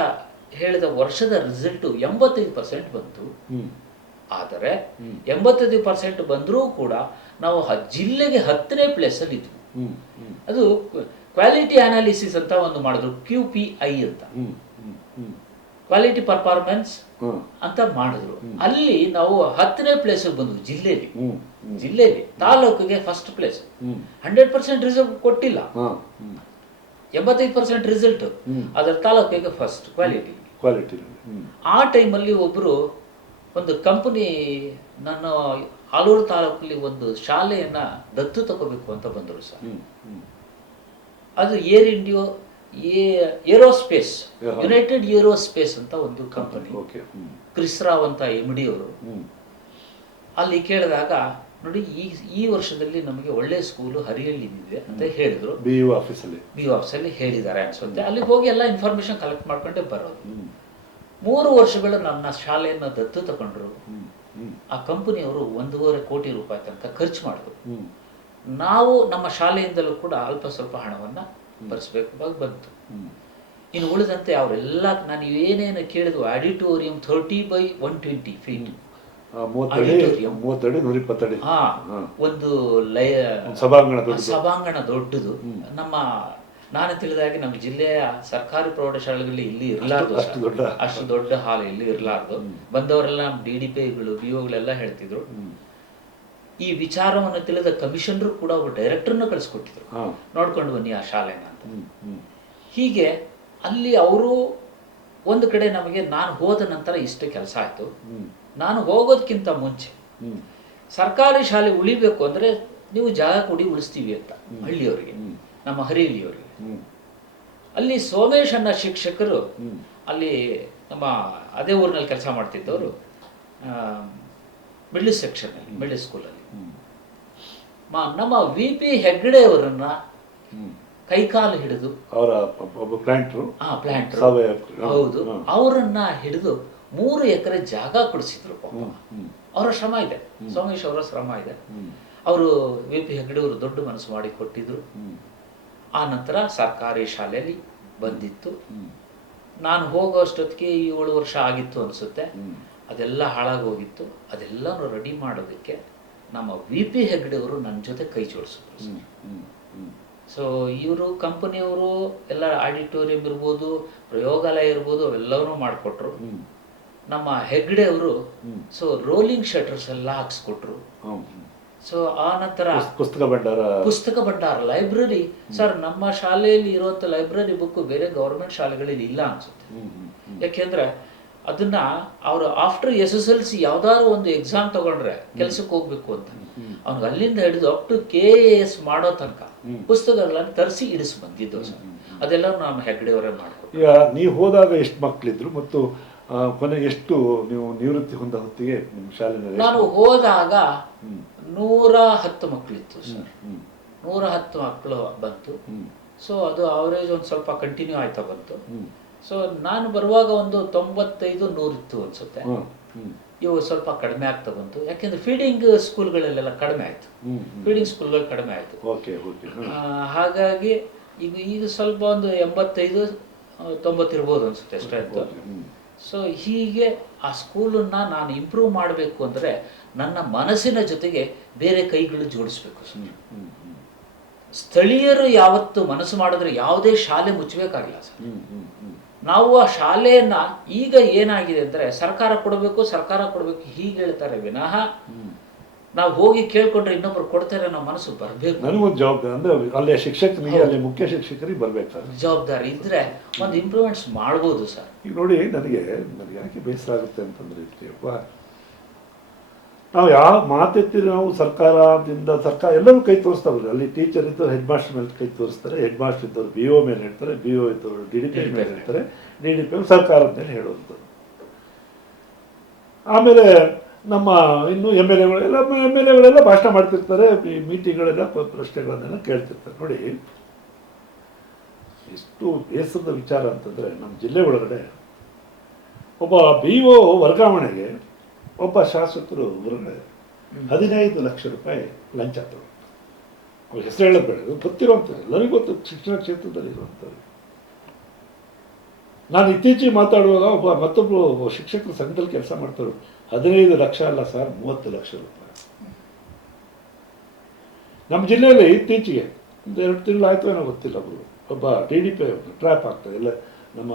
ಹೇಳಿದ ವರ್ಷದ ರಿಸಲ್ಟು 85% ಬಂತು. ಆದರೆ 85% ಬಂದರೂ ಕೂಡ ನಾವು ಜಿಲ್ಲೆಗೆ 10ನೇ ಪ್ಲೇಸಲ್ಲಿ ಇದ್ವು. ಅದು ಕ್ವಾಲಿಟಿ ಅನಾಲಿಸಿಸ್ ಅಂತ ಒಂದು ಮಾಡಿದ್ರು, QPI ಅಂತ, ಕ್ವಾಲಿಟಿ ಪರ್ಫಾರ್ಮೆನ್ಸ್ ಅಂತ ಮಾಡಿದ್ರು. ಅಲ್ಲಿ ನಾವು 10ನೇ ಪ್ಲೇಸ್ ಬಂದ್ವು ಜಿಲ್ಲೆಯಲ್ಲಿ. ತಾಲೂಕಿಗೆ ಫಸ್ಟ್ ಪ್ಲೇಸ್. 100% ರಿಸಲ್ಟ್ ಕೊಟ್ಟಿಲ್ಲ, 85% ರಿಸಲ್ಟ್, ಅದರ ತಾಲೂಕಿಗೆ ಫಸ್ಟ್ ಕ್ವಾಲಿಟಿ. ಆ ಟೈಮಲ್ಲಿ ಒಬ್ಬರು ಒಂದು ಕಂಪನಿ ನನ್ನ ಆಲೂರು ತಾಲೂಕಲ್ಲಿ ಒಂದು ಶಾಲೆಯನ್ನ ದತ್ತು ತಗೋಬೇಕು ಅಂತ ಬಂದರು ಸರ್. ಅದು ಏರೋಸ್ಪೇಸ್, ಯುನೈಟೆಡ್ ಏರೋಸ್ಪೇಸ್ ಅಂತ ಒಂದು ಕಂಪನಿ, ಕ್ರಿಸ್ರಾವ್ ಅಂತ MD ಅವರು. ಅಲ್ಲಿ ಕೇಳಿದಾಗ, ನೋಡಿ ಈ ವರ್ಷದಲ್ಲಿ ನಮಗೆ ಒಳ್ಳೆ ಸ್ಕೂಲು ಹರಿಹಳ್ಳಿದೆ ಅಂತ ಹೇಳಿದ್ರು. BU ಆಫೀಸಲ್ಲಿ ಹೇಳಿದ್ದಾರೆ ಅನ್ಸುತ್ತೆ. ಅಲ್ಲಿಗೆ ಹೋಗಿ ಎಲ್ಲ ಇನ್ಫಾರ್ಮೇಶನ್ ಕಲೆಕ್ಟ್ ಮಾಡ್ಕೊಂಡೆ ಬರೋದು. 3 ವರ್ಷಗಳು ನನ್ನ ಶಾಲೆಯನ್ನು ದತ್ತು ತಗೊಂಡ್ರು. ಆ ಕಂಪನಿಯವರು 1.5 ಕೋಟಿ ರೂಪಾಯಿ ತನಕ ಖರ್ಚು ಮಾಡಿದ್ರು. ನಾವು ನಮ್ಮ ಶಾಲೆಯಿಂದಲೂ ಕೂಡ ಅಲ್ಪ ಸ್ವಲ್ಪ ಹಣವನ್ನು ಭರಿಸಬೇಕಾಗಿ ಬಂತು. ಇನ್ನು ಉಳಿದಂತೆ ಅವರೆಲ್ಲ ನಾನು ಏನೇನು ಕೇಳಿದ್ವು, ಆಡಿಟೋರಿಯಂ 30x120 ಫೀಟ್, ಒಂದು ಸಭಾಂಗಣ ದೊಡ್ಡದು. ನಾನು ತಿಳಿದಾಗೆ ನಮ್ಮ ಜಿಲ್ಲೆಯ ಸರ್ಕಾರಿ ಪ್ರೌಢಶಾಲೆಗಳಲ್ಲಿ ಇಲ್ಲಿ ಇರಲಾರ್ದು, ಅಷ್ಟು ದೊಡ್ಡ ಹಾಲ್ ಇಲ್ಲಿ ಇರಲಾರ್ದು. ಬಂದವರೆಲ್ಲ ನಮ್ಮ DDPಗಳು BOಗಳೆಲ್ಲ ಹೇಳ್ತಿದ್ರು. ಈ ವಿಚಾರವನ್ನು ತಿಳಿದ ಕಮಿಷನರು ಕೂಡ ಒಬ್ಬ ಡೈರೆಕ್ಟರ್ನ ಕಳಿಸ್ಕೊಟ್ಟಿದ್ರು, ನೋಡ್ಕೊಂಡು ಬನ್ನಿ ಆ ಶಾಲೆನ ಅಂತ. ಹೀಗೆ ಅಲ್ಲಿ ಅವರು ಒಂದು ಕಡೆ ನಮಗೆ, ನಾನು ಹೋದ ನಂತರ ಇಷ್ಟು ಕೆಲಸ ಆಯ್ತು. ನಾನು ಹೋಗೋದಕ್ಕಿಂತ ಮುಂಚೆ ಸರ್ಕಾರಿ ಶಾಲೆ ಉಳಿಬೇಕು ಅಂದ್ರೆ ನೀವು ಜಾಗ ಕೊಡಿ, ಉಳಿಸ್ತೀವಿ ಅಂತ ಹಳ್ಳಿಯವರಿಗೆ, ನಮ್ಮ ಹರಿಹಳ್ಳಿಯವರಿಗೆ. ಅಲ್ಲಿ ಸೋಮೇಶ್ ಅನ್ನ ಶಿಕ್ಷಕರು, ಅಲ್ಲಿ ನಮ್ಮ ಅದೇ ಊರಿನಲ್ಲಿ ಕೆಲಸ ಮಾಡ್ತಿದ್ದವರು, ಮಿಡ್ಲ್ ಸೆಕ್ಷನ್ ಅಲ್ಲಿ, ಮಿಡ್ಲ್ ಸ್ಕೂಲಲ್ಲಿ ನಮ್ಮ VP ಹೆಗ್ಗಡೆ ಅವರನ್ನ ಕೈಕಾಲು ಹಿಡಿದು, ಪ್ಲಾಂಟ್ರು, ಹೌದು, ಅವರನ್ನ ಹಿಡಿದು 3 ಎಕರೆ ಜಾಗ ಕೊಡಿಸಿದ್ರು. ಅವರ ಶ್ರಮ ಇದೆ, ಸೋಮೇಶ್ ಅವರ ಶ್ರಮ ಇದೆ. ಅವರು VP ಹೆಗ್ಗಡೆ ಅವರು ದೊಡ್ಡ ಮನಸ್ಸು ಮಾಡಿ ಕೊಟ್ಟಿದ್ರು. ಆ ನಂತರ ಸರ್ಕಾರಿ ಶಾಲೆಯಲ್ಲಿ ಬಂದಿತ್ತು. ನಾನು ಹೋಗೋ ಅಷ್ಟೊತ್ತಿಗೆ 7 ವರ್ಷ ಆಗಿತ್ತು ಅನಿಸುತ್ತೆ. ಅದೆಲ್ಲ ಹಾಳಾಗೋಗಿತ್ತು. ಅದೆಲ್ಲನೂ ರೆಡಿ ಮಾಡೋದಕ್ಕೆ ನಮ್ಮ VP ಹೆಗ್ಗಡೆ ಅವರು ನನ್ನ ಜೊತೆ ಕೈ ಜೋಡಿಸಿದ್ರು. ಸೊ ಇವರು ಕಂಪನಿಯವರು ಎಲ್ಲ ಆಡಿಟೋರಿಯಂ ಇರ್ಬೋದು, ಪ್ರಯೋಗಾಲಯ ಇರ್ಬೋದು, ಅವೆಲ್ಲವನ್ನೂ ಮಾಡಿಕೊಟ್ರು. ನಮ್ಮ ಹೆಗ್ಗಡೆ ಅವರು ರೋಲಿಂಗ್ ಶಟರ್ಸ್ ಎಲ್ಲ ಹಾಕ್ಸ್ಕೊಟ್ರು. ಸೊ ಆ ನಂತರ ಪುಸ್ತಕ ಭಂಡಾರ ಲೈಬ್ರರಿ ಸರ್, ನಮ್ಮ ಶಾಲೆಯಲ್ಲಿ ಇರುವಂತ ಲೈಬ್ರರಿ ಬುಕ್ ಬೇರೆ ಗವರ್ಮೆಂಟ್ ಶಾಲೆಗಳಲ್ಲಿ ಇಲ್ಲ ಅನ್ಸುತ್ತೆ. ಯಾಕೆಂದ್ರೆ ಅದನ್ನ ಅವರು ಆಫ್ಟರ್ SSLC ಯಾವ್ದಾದ್ರು ಒಂದು ಎಕ್ಸಾಮ್ ತಗೊಂಡ್ರೆ ಕೆಲ್ಸಕ್ಕೆ ಹೋಗ್ಬೇಕು ಅಂತ, ಅವ್ನಿಗೆ ಅಲ್ಲಿಂದ ಹಿಡಿದು ಅಪ್ ಟು KAS ಮಾಡೋ ತನಕ ಪುಸ್ತಕಗಳನ್ನು ತರಿಸಿ ಇಡಿಸಿ ಬಂದಿದ್ದು ಸರ್. ಅದೆಲ್ಲ ನಾನು ಹೆಗ್ಗಡೆಯವರೇ ಮಾಡ್ಕೊಟ್ಟು. ಈಗ ನೀವು ಹೋದಾಗ ಎಷ್ಟು ಮಕ್ಕಳಿದ್ರು ಮತ್ತು ಕೊನೆಗೆ ಎಷ್ಟು ನೀವು ನಿವೃತ್ತಿ ಹೊಂದ ಹೊತ್ತಿಗೆ ನಿಮ್ಮ ಶಾಲೆಯಲ್ಲಿ? ನಾನು ಹೋದಾಗ 110 ಮಕ್ಕಳಿತ್ತು ಸರ್. 110 ಮಕ್ಕಳು ಬಂತು. ಸೊ ಅದು ಅವರೇಜ್ ಒಂದು ಸ್ವಲ್ಪ ಕಂಟಿನ್ಯೂ ಆಯ್ತಾ ಬಂತು. ಸೊ ನಾನು ಬರುವಾಗ ಒಂದು 95-100 ಇತ್ತು ಅನ್ಸುತ್ತೆ. ಇವು ಸ್ವಲ್ಪ ಕಡಿಮೆ ಆಗ್ತಾ ಬಂತು, ಯಾಕೆಂದ್ರೆ ಫೀಡಿಂಗ್ ಸ್ಕೂಲ್ಗಳಲ್ಲೆಲ್ಲ ಕಡಿಮೆ ಆಯ್ತು, ಫೀಡಿಂಗ್ ಸ್ಕೂಲ್ಗಳು ಕಡಿಮೆ ಆಯ್ತು. ಹಾಗಾಗಿ ಈಗ ಸ್ವಲ್ಪ ಒಂದು 85-90 ಇರ್ಬೋದು ಅನ್ಸುತ್ತೆ ಅಷ್ಟೇ ಆಯ್ತು. ಸೊ ಹೀಗೆ ಆ ಸ್ಕೂಲನ್ನ ನಾನು ಇಂಪ್ರೂವ್ ಮಾಡಬೇಕು ಅಂದರೆ ನನ್ನ ಮನಸ್ಸಿನ ಜೊತೆಗೆ ಬೇರೆ ಕೈಗಳು ಜೋಡಿಸ್ಬೇಕು. ಸ್ಥಳೀಯರು ಯಾವತ್ತು ಮನಸ್ಸು ಮಾಡಿದ್ರೆ ಯಾವುದೇ ಶಾಲೆ ಮುಚ್ಚಬೇಕಾಗಿಲ್ಲ ಸರ್. ನಾವು ಆ ಶಾಲೆಯನ್ನ ಈಗ ಏನಾಗಿದೆ ಅಂದರೆ ಸರ್ಕಾರ ಕೊಡಬೇಕು ಹೀಗೆ ಹೇಳ್ತಾರೆ ವಿನಃ ನಾವು ಹೋಗಿ ಕೇಳ್ಕೊಂಡ್ರೆ ಇನ್ನೊಬ್ರು ಕೊಡ್ತಾರೆ ಅನ್ನೋ ಮನಸ್ಸು ಬರಬೇಕು. ನನಗೊಂದು ಜವಾಬ್ದಾರಿ ಅಂದರೆ ಅಲ್ಲಿ ಶಿಕ್ಷಕನಿಗೆ, ಅಲ್ಲಿ ಮುಖ್ಯ ಶಿಕ್ಷಕರಿಗೆ ಬರಬೇಕಾದ್ರೆ ಜವಾಬ್ದಾರಿ ಇದ್ರೆ ಒಂದು ಇಂಪ್ರೂವ್ಮೆಂಟ್ಸ್ ಮಾಡ್ಬೋದು ಸರ್. ಈಗ ನೋಡಿ, ನನಗೆ ಯಾಕೆ ಬೇಸರ ಆಗುತ್ತೆ ಅಂತಂದ್ರೆ, ನಾವು ಯಾವ ಮಾತೆತ್ತಿ ನಾವು ಸರ್ಕಾರದಿಂದ ಎಲ್ಲರೂ ಕೈ ತೋರಿಸ್ತಾವ್ರಿ. ಅಲ್ಲಿ ಟೀಚರ್ ಇದ್ದವ್ರು ಹೆಡ್ ಮಾಸ್ಟರ್ ಮೇಲೆ ಕೈ ತೋರಿಸ್ತಾರೆ, ಹೆಡ್ ಮಾಸ್ಟರ್ ಇದ್ದವ್ರು BO ಮೇಲೆ ಹೇಳ್ತಾರೆ, BO ಇದ್ದವರು DDP ಮೇಲೆ ಹೇಳ್ತಾರೆ, DDP ಸರ್ಕಾರದ ಮೇಲೆ ಹೇಳುವಂಥದ್ದು. ಆಮೇಲೆ ನಮ್ಮ ಇನ್ನು MLAಗಳೆಲ್ಲ ಭಾಷಣ ಮಾಡ್ತಿರ್ತಾರೆ, ಮೀಟಿಂಗ್ಗಳೆಲ್ಲ ಪ್ರಶ್ನೆಗಳನ್ನೆಲ್ಲ ಕೇಳ್ತಿರ್ತಾರೆ. ನೋಡಿ, ಎಷ್ಟು ಬೇಸರದ ವಿಚಾರ ಅಂತಂದರೆ, ನಮ್ಮ ಜಿಲ್ಲೆ ಒಳಗಡೆ ಒಬ್ಬ BO ವರ್ಗಾವಣೆಗೆ ಒಬ್ಬ ಶಾಸಕರು ಹೊರಗಡೆ 15 ಲಕ್ಷ ರೂಪಾಯಿ ಲಂಚ ತಗೊಂಡು, ಅವ್ರ ಹೆಸರು ಹೇಳೋದು ಬೇಡ, ಗೊತ್ತಿರುವಂಥದ್ದು, ಎಲ್ಲರಿಗೂ ಗೊತ್ತು, ಶಿಕ್ಷಣ ಕ್ಷೇತ್ರದಲ್ಲಿ ಇರುವಂಥದ್ದು. ನಾನು ಇತ್ತೀಚೆಗೆ ಮಾತಾಡುವಾಗ ಮತ್ತೊಬ್ಬರು ಶಿಕ್ಷಕರ ಸಂಘದಲ್ಲಿ ಕೆಲಸ ಮಾಡ್ತಾರೆ, 15 ಲಕ್ಷ ಅಲ್ಲ ಸರ್, 30 ಲಕ್ಷ ರೂಪಾಯಿ. ನಮ್ಮ ಜಿಲ್ಲೆಯಲ್ಲಿ ಇತ್ತೀಚೆಗೆ 1-2 ತಿಂಗಳಾಯ್ತು ಏನೋ ಗೊತ್ತಿಲ್ಲ, ಒಬ್ಬ DDP ಟ್ರ್ಯಾಪ್ ಆಗ್ತದೆ, ಎಲ್ಲ ನಮ್ಮ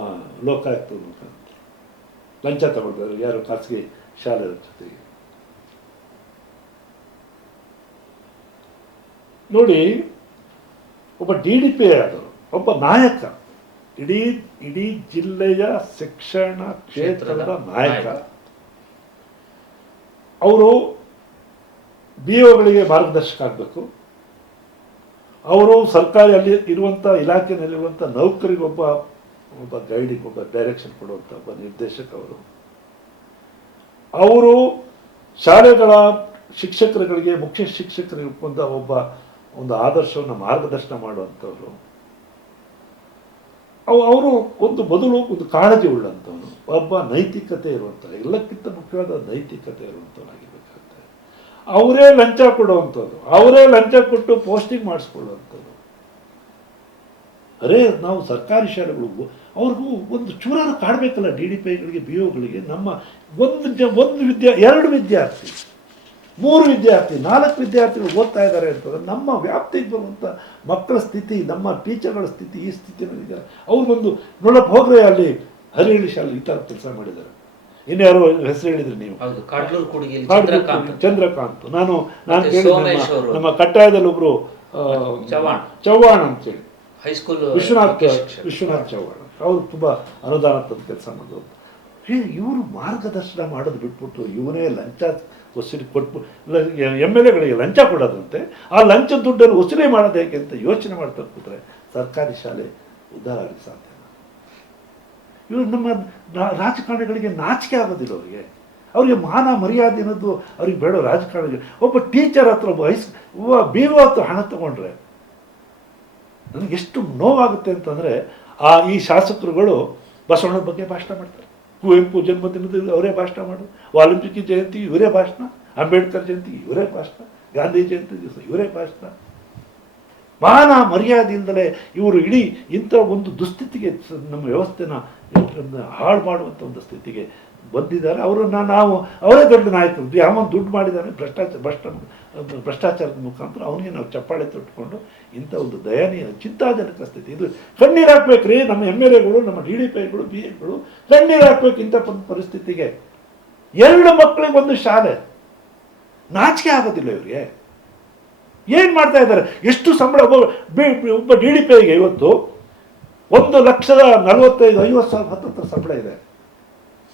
ಲೋಕಾಯುಕ್ತದ ಮುಖಾಂತರ ಲಂಚ ತಗೊಳ್ತಾರೆ, ಯಾರು ಖಾಸಗಿ ಶಾಲೆಯ ಜೊತೆಗೆ. ನೋಡಿ, ಒಬ್ಬ DDP ಆದವರು, ಒಬ್ಬ ನಾಯಕ, ಇಡೀ ಜಿಲ್ಲೆಯ ಶಿಕ್ಷಣ ಕ್ಷೇತ್ರದ ನಾಯಕ. ಅವರು BOಗಳಿಗೆ ಮಾರ್ಗದರ್ಶಕ ಆಗಬೇಕು. ಅವರು ಸರ್ಕಾರಿ ಅಲ್ಲಿ ಇರುವಂಥ ಇಲಾಖೆಯಲ್ಲಿರುವಂಥ ನೌಕರಿಗೆ ಒಬ್ಬ ಗೈಡಿಂಗ್, ಒಬ್ಬ ಡೈರೆಕ್ಷನ್ ಕೊಡುವಂಥ ಒಬ್ಬ ನಿರ್ದೇಶಕ. ಅವರು ಶಾಲೆಗಳ ಶಿಕ್ಷಕರುಗಳಿಗೆ, ಮುಖ್ಯ ಶಿಕ್ಷಕರಿಗೆ ಒಂದು ಆದರ್ಶವನ್ನು ಮಾರ್ಗದರ್ಶನ ಮಾಡುವಂಥವ್ರು. ಅವರು ಒಂದು ಕಾಳಜಿ ಉಳ್ಳಂಥವನು, ಒಬ್ಬ ನೈತಿಕತೆ ಇರುವಂಥ, ಎಲ್ಲಕ್ಕಿಂತ ಮುಖ್ಯವಾದ ನೈತಿಕತೆ ಇರುವಂಥವನಾಗಿರ್ಬೇಕಾಗ್ತದೆ. ಅವರೇ ಲಂಚ ಕೊಡುವಂಥದ್ದು, ಅವರೇ ಲಂಚ ಕೊಟ್ಟು ಪೋಸ್ಟಿಂಗ್ ಮಾಡಿಸ್ಕೊಳ್ಳುವಂಥದ್ದು. ನಾವು ಸರ್ಕಾರಿ ಶಾಲೆಗಳಿಗೂ ಅವ್ರಿಗೂ ಒಂದು ಚೂರಾರು ಕಾಡಬೇಕಲ್ಲ, DDPಗಳಿಗೆ, BOಗಳಿಗೆ. ನಮ್ಮ ಒಂದು ವಿದ್ಯಾರ್ಥಿ, 2 ವಿದ್ಯಾರ್ಥಿ, 3 ವಿದ್ಯಾರ್ಥಿ, 4 ವಿದ್ಯಾರ್ಥಿಗಳು ಓದ್ತಾ ಇದ್ದಾರೆ ಅಂತಂದ್ರೆ ನಮ್ಮ ವ್ಯಾಪ್ತಿಗೆ ಬರುವಂಥ ಮಕ್ಕಳ ಸ್ಥಿತಿ, ನಮ್ಮ ಟೀಚರ್ಗಳ ಸ್ಥಿತಿ ಈ ಸ್ಥಿತಿಯಲ್ಲಿದ್ದಾರೆ. ಅವ್ರಿಗೊಂದು ನೋಡಪ್ಪ, ಹೋಗ್ರೆ ಅಲ್ಲಿ ಹರಿಹಳ್ಳಿ ಶಾಲೆ ಈ ಥರ ಕೆಲಸ ಮಾಡಿದ್ದಾರೆ. ಇನ್ಯಾರೋ ಹೆಸರು ಹೇಳಿದ್ರಿ ನೀವು, ಚಂದ್ರಕಾಂತ್. ನಾನು ಕೇಳಿದ ನಮ್ಮ ಕಟ್ಟಾಯದಲ್ಲಿ ಒಬ್ರು ಚವ್ಹಾಣ್ ಅಂತೇಳಿ, ಹೈಸ್ಕೂಲ್ ವಿಶ್ವನಾಥ್ ಚವ್ಹಾಣ್, ಅವರು ತುಂಬ ಅನುದಾನ ತಂದು ಕೆಲಸ ಮಾಡೋದು. ಇವರು ಮಾರ್ಗದರ್ಶನ ಮಾಡೋದು ಬಿಟ್ಬಿಟ್ಟು ಇವನೇ ಲಂಚ ವಸೂಲಿ ಕೊಟ್ಬಿಟ್ಟು MLAಗಳಿಗೆ ಲಂಚ ಕೊಡೋದಂತೆ, ಆ ಲಂಚ ದುಡ್ಡನ್ನು ವಸೂಲಿ ಮಾಡೋದು ಹೇಗೆ ಅಂತ ಯೋಚನೆ ಮಾಡ್ತಾ ಕೂತ್ರೆ ಸರ್ಕಾರಿ ಶಾಲೆ ಉದ್ಧಾರ ಆಗಲಿಕ್ಕೆ ಸಾಧ್ಯ. ಇವರು ನಮ್ಮ ರಾಜಕಾರಣಿಗಳಿಗೆ ನಾಚಿಕೆ ಆಗೋದಿಲ್ಲ. ಅವ್ರಿಗೆ ಮಾನ ಮರ್ಯಾದೆ ಅನ್ನೋದು ಅವ್ರಿಗೆ ಬೇಡ. ರಾಜಕಾರಣಿಗಳು ಒಬ್ಬ ಟೀಚರ್ ಹತ್ರ, ಒಬ್ಬ BO ಹತ್ರ ಹಣ ತಗೊಂಡ್ರೆ ನನಗೆ ಎಷ್ಟು ನೋವಾಗುತ್ತೆ ಅಂತಂದರೆ, ಈ ಶಾಸಕರುಗಳು ಬಸವಣ್ಣನ ಬಗ್ಗೆ ಭಾಷಣ ಮಾಡ್ತಾರೆ, ಕುವೆಂಪು ಜನ್ಮದಿನದಲ್ಲಿ ಅವರೇ ಭಾಷಣ ಮಾಡೋದು, ವಾಲ್ಮೀಕಿ ಜಯಂತಿ ಇವರೇ ಭಾಷಣ, ಅಂಬೇಡ್ಕರ್ ಜಯಂತಿ ಇವರೇ ಭಾಷಣ, ಗಾಂಧಿ ಜಯಂತಿ ದಿವಸ ಇವರೇ ಭಾಷಣ. ಮಾನ ಮರ್ಯಾದೆಯಿಂದಲೇ ಇವರು ಇಡೀ ಇಂಥ ಒಂದು ದುಸ್ಥಿತಿಗೆ, ನಮ್ಮ ವ್ಯವಸ್ಥೆನ ಹಾಳು ಮಾಡುವಂಥ ಒಂದು ಸ್ಥಿತಿಗೆ ಬಂದಿದ್ದಾರೆ. ನಾವು ಅವರೇ ದೊಡ್ಡ ನಾಯಕರು. ಯಾವನು ದುಡ್ಡು ಮಾಡಿದ್ದಾನೆ ಭ್ರಷ್ಟಾಚಾರದ ಮುಖಾಂತರ ಅವನಿಗೆ ನಾವು ಚಪ್ಪಾಳೆ ತೊಟ್ಟುಕೊಂಡು ಇಂಥ ಒಂದು ದಯನೀಯ ಚಿಂತಾಜನಕ ಸ್ಥಿತಿ. ಇದು ಕಣ್ಣೀರು ಹಾಕ್ಬೇಕ್ರಿ. ನಮ್ಮ MLAಗಳು, ನಮ್ಮ DDPಗಳು, BAಗಳು ಕಣ್ಣೀರು ಹಾಕ್ಬೇಕು ಇಂಥ ಪರಿಸ್ಥಿತಿಗೆ. 2 ಮಕ್ಕಳಿಗೆ ಒಂದು ಶಾಲೆ, ನಾಚಿಕೆ ಆಗೋದಿಲ್ಲ ಇವರಿಗೆ. ಏನು ಮಾಡ್ತಾ ಇದ್ದಾರೆ? ಎಷ್ಟು ಸಂಬಳ ಒಬ್ಬ DDPಗೆ ಇವತ್ತು 1,45,50,000 ಹತ್ತತ್ರ ಸಂಬಳ ಇದೆ.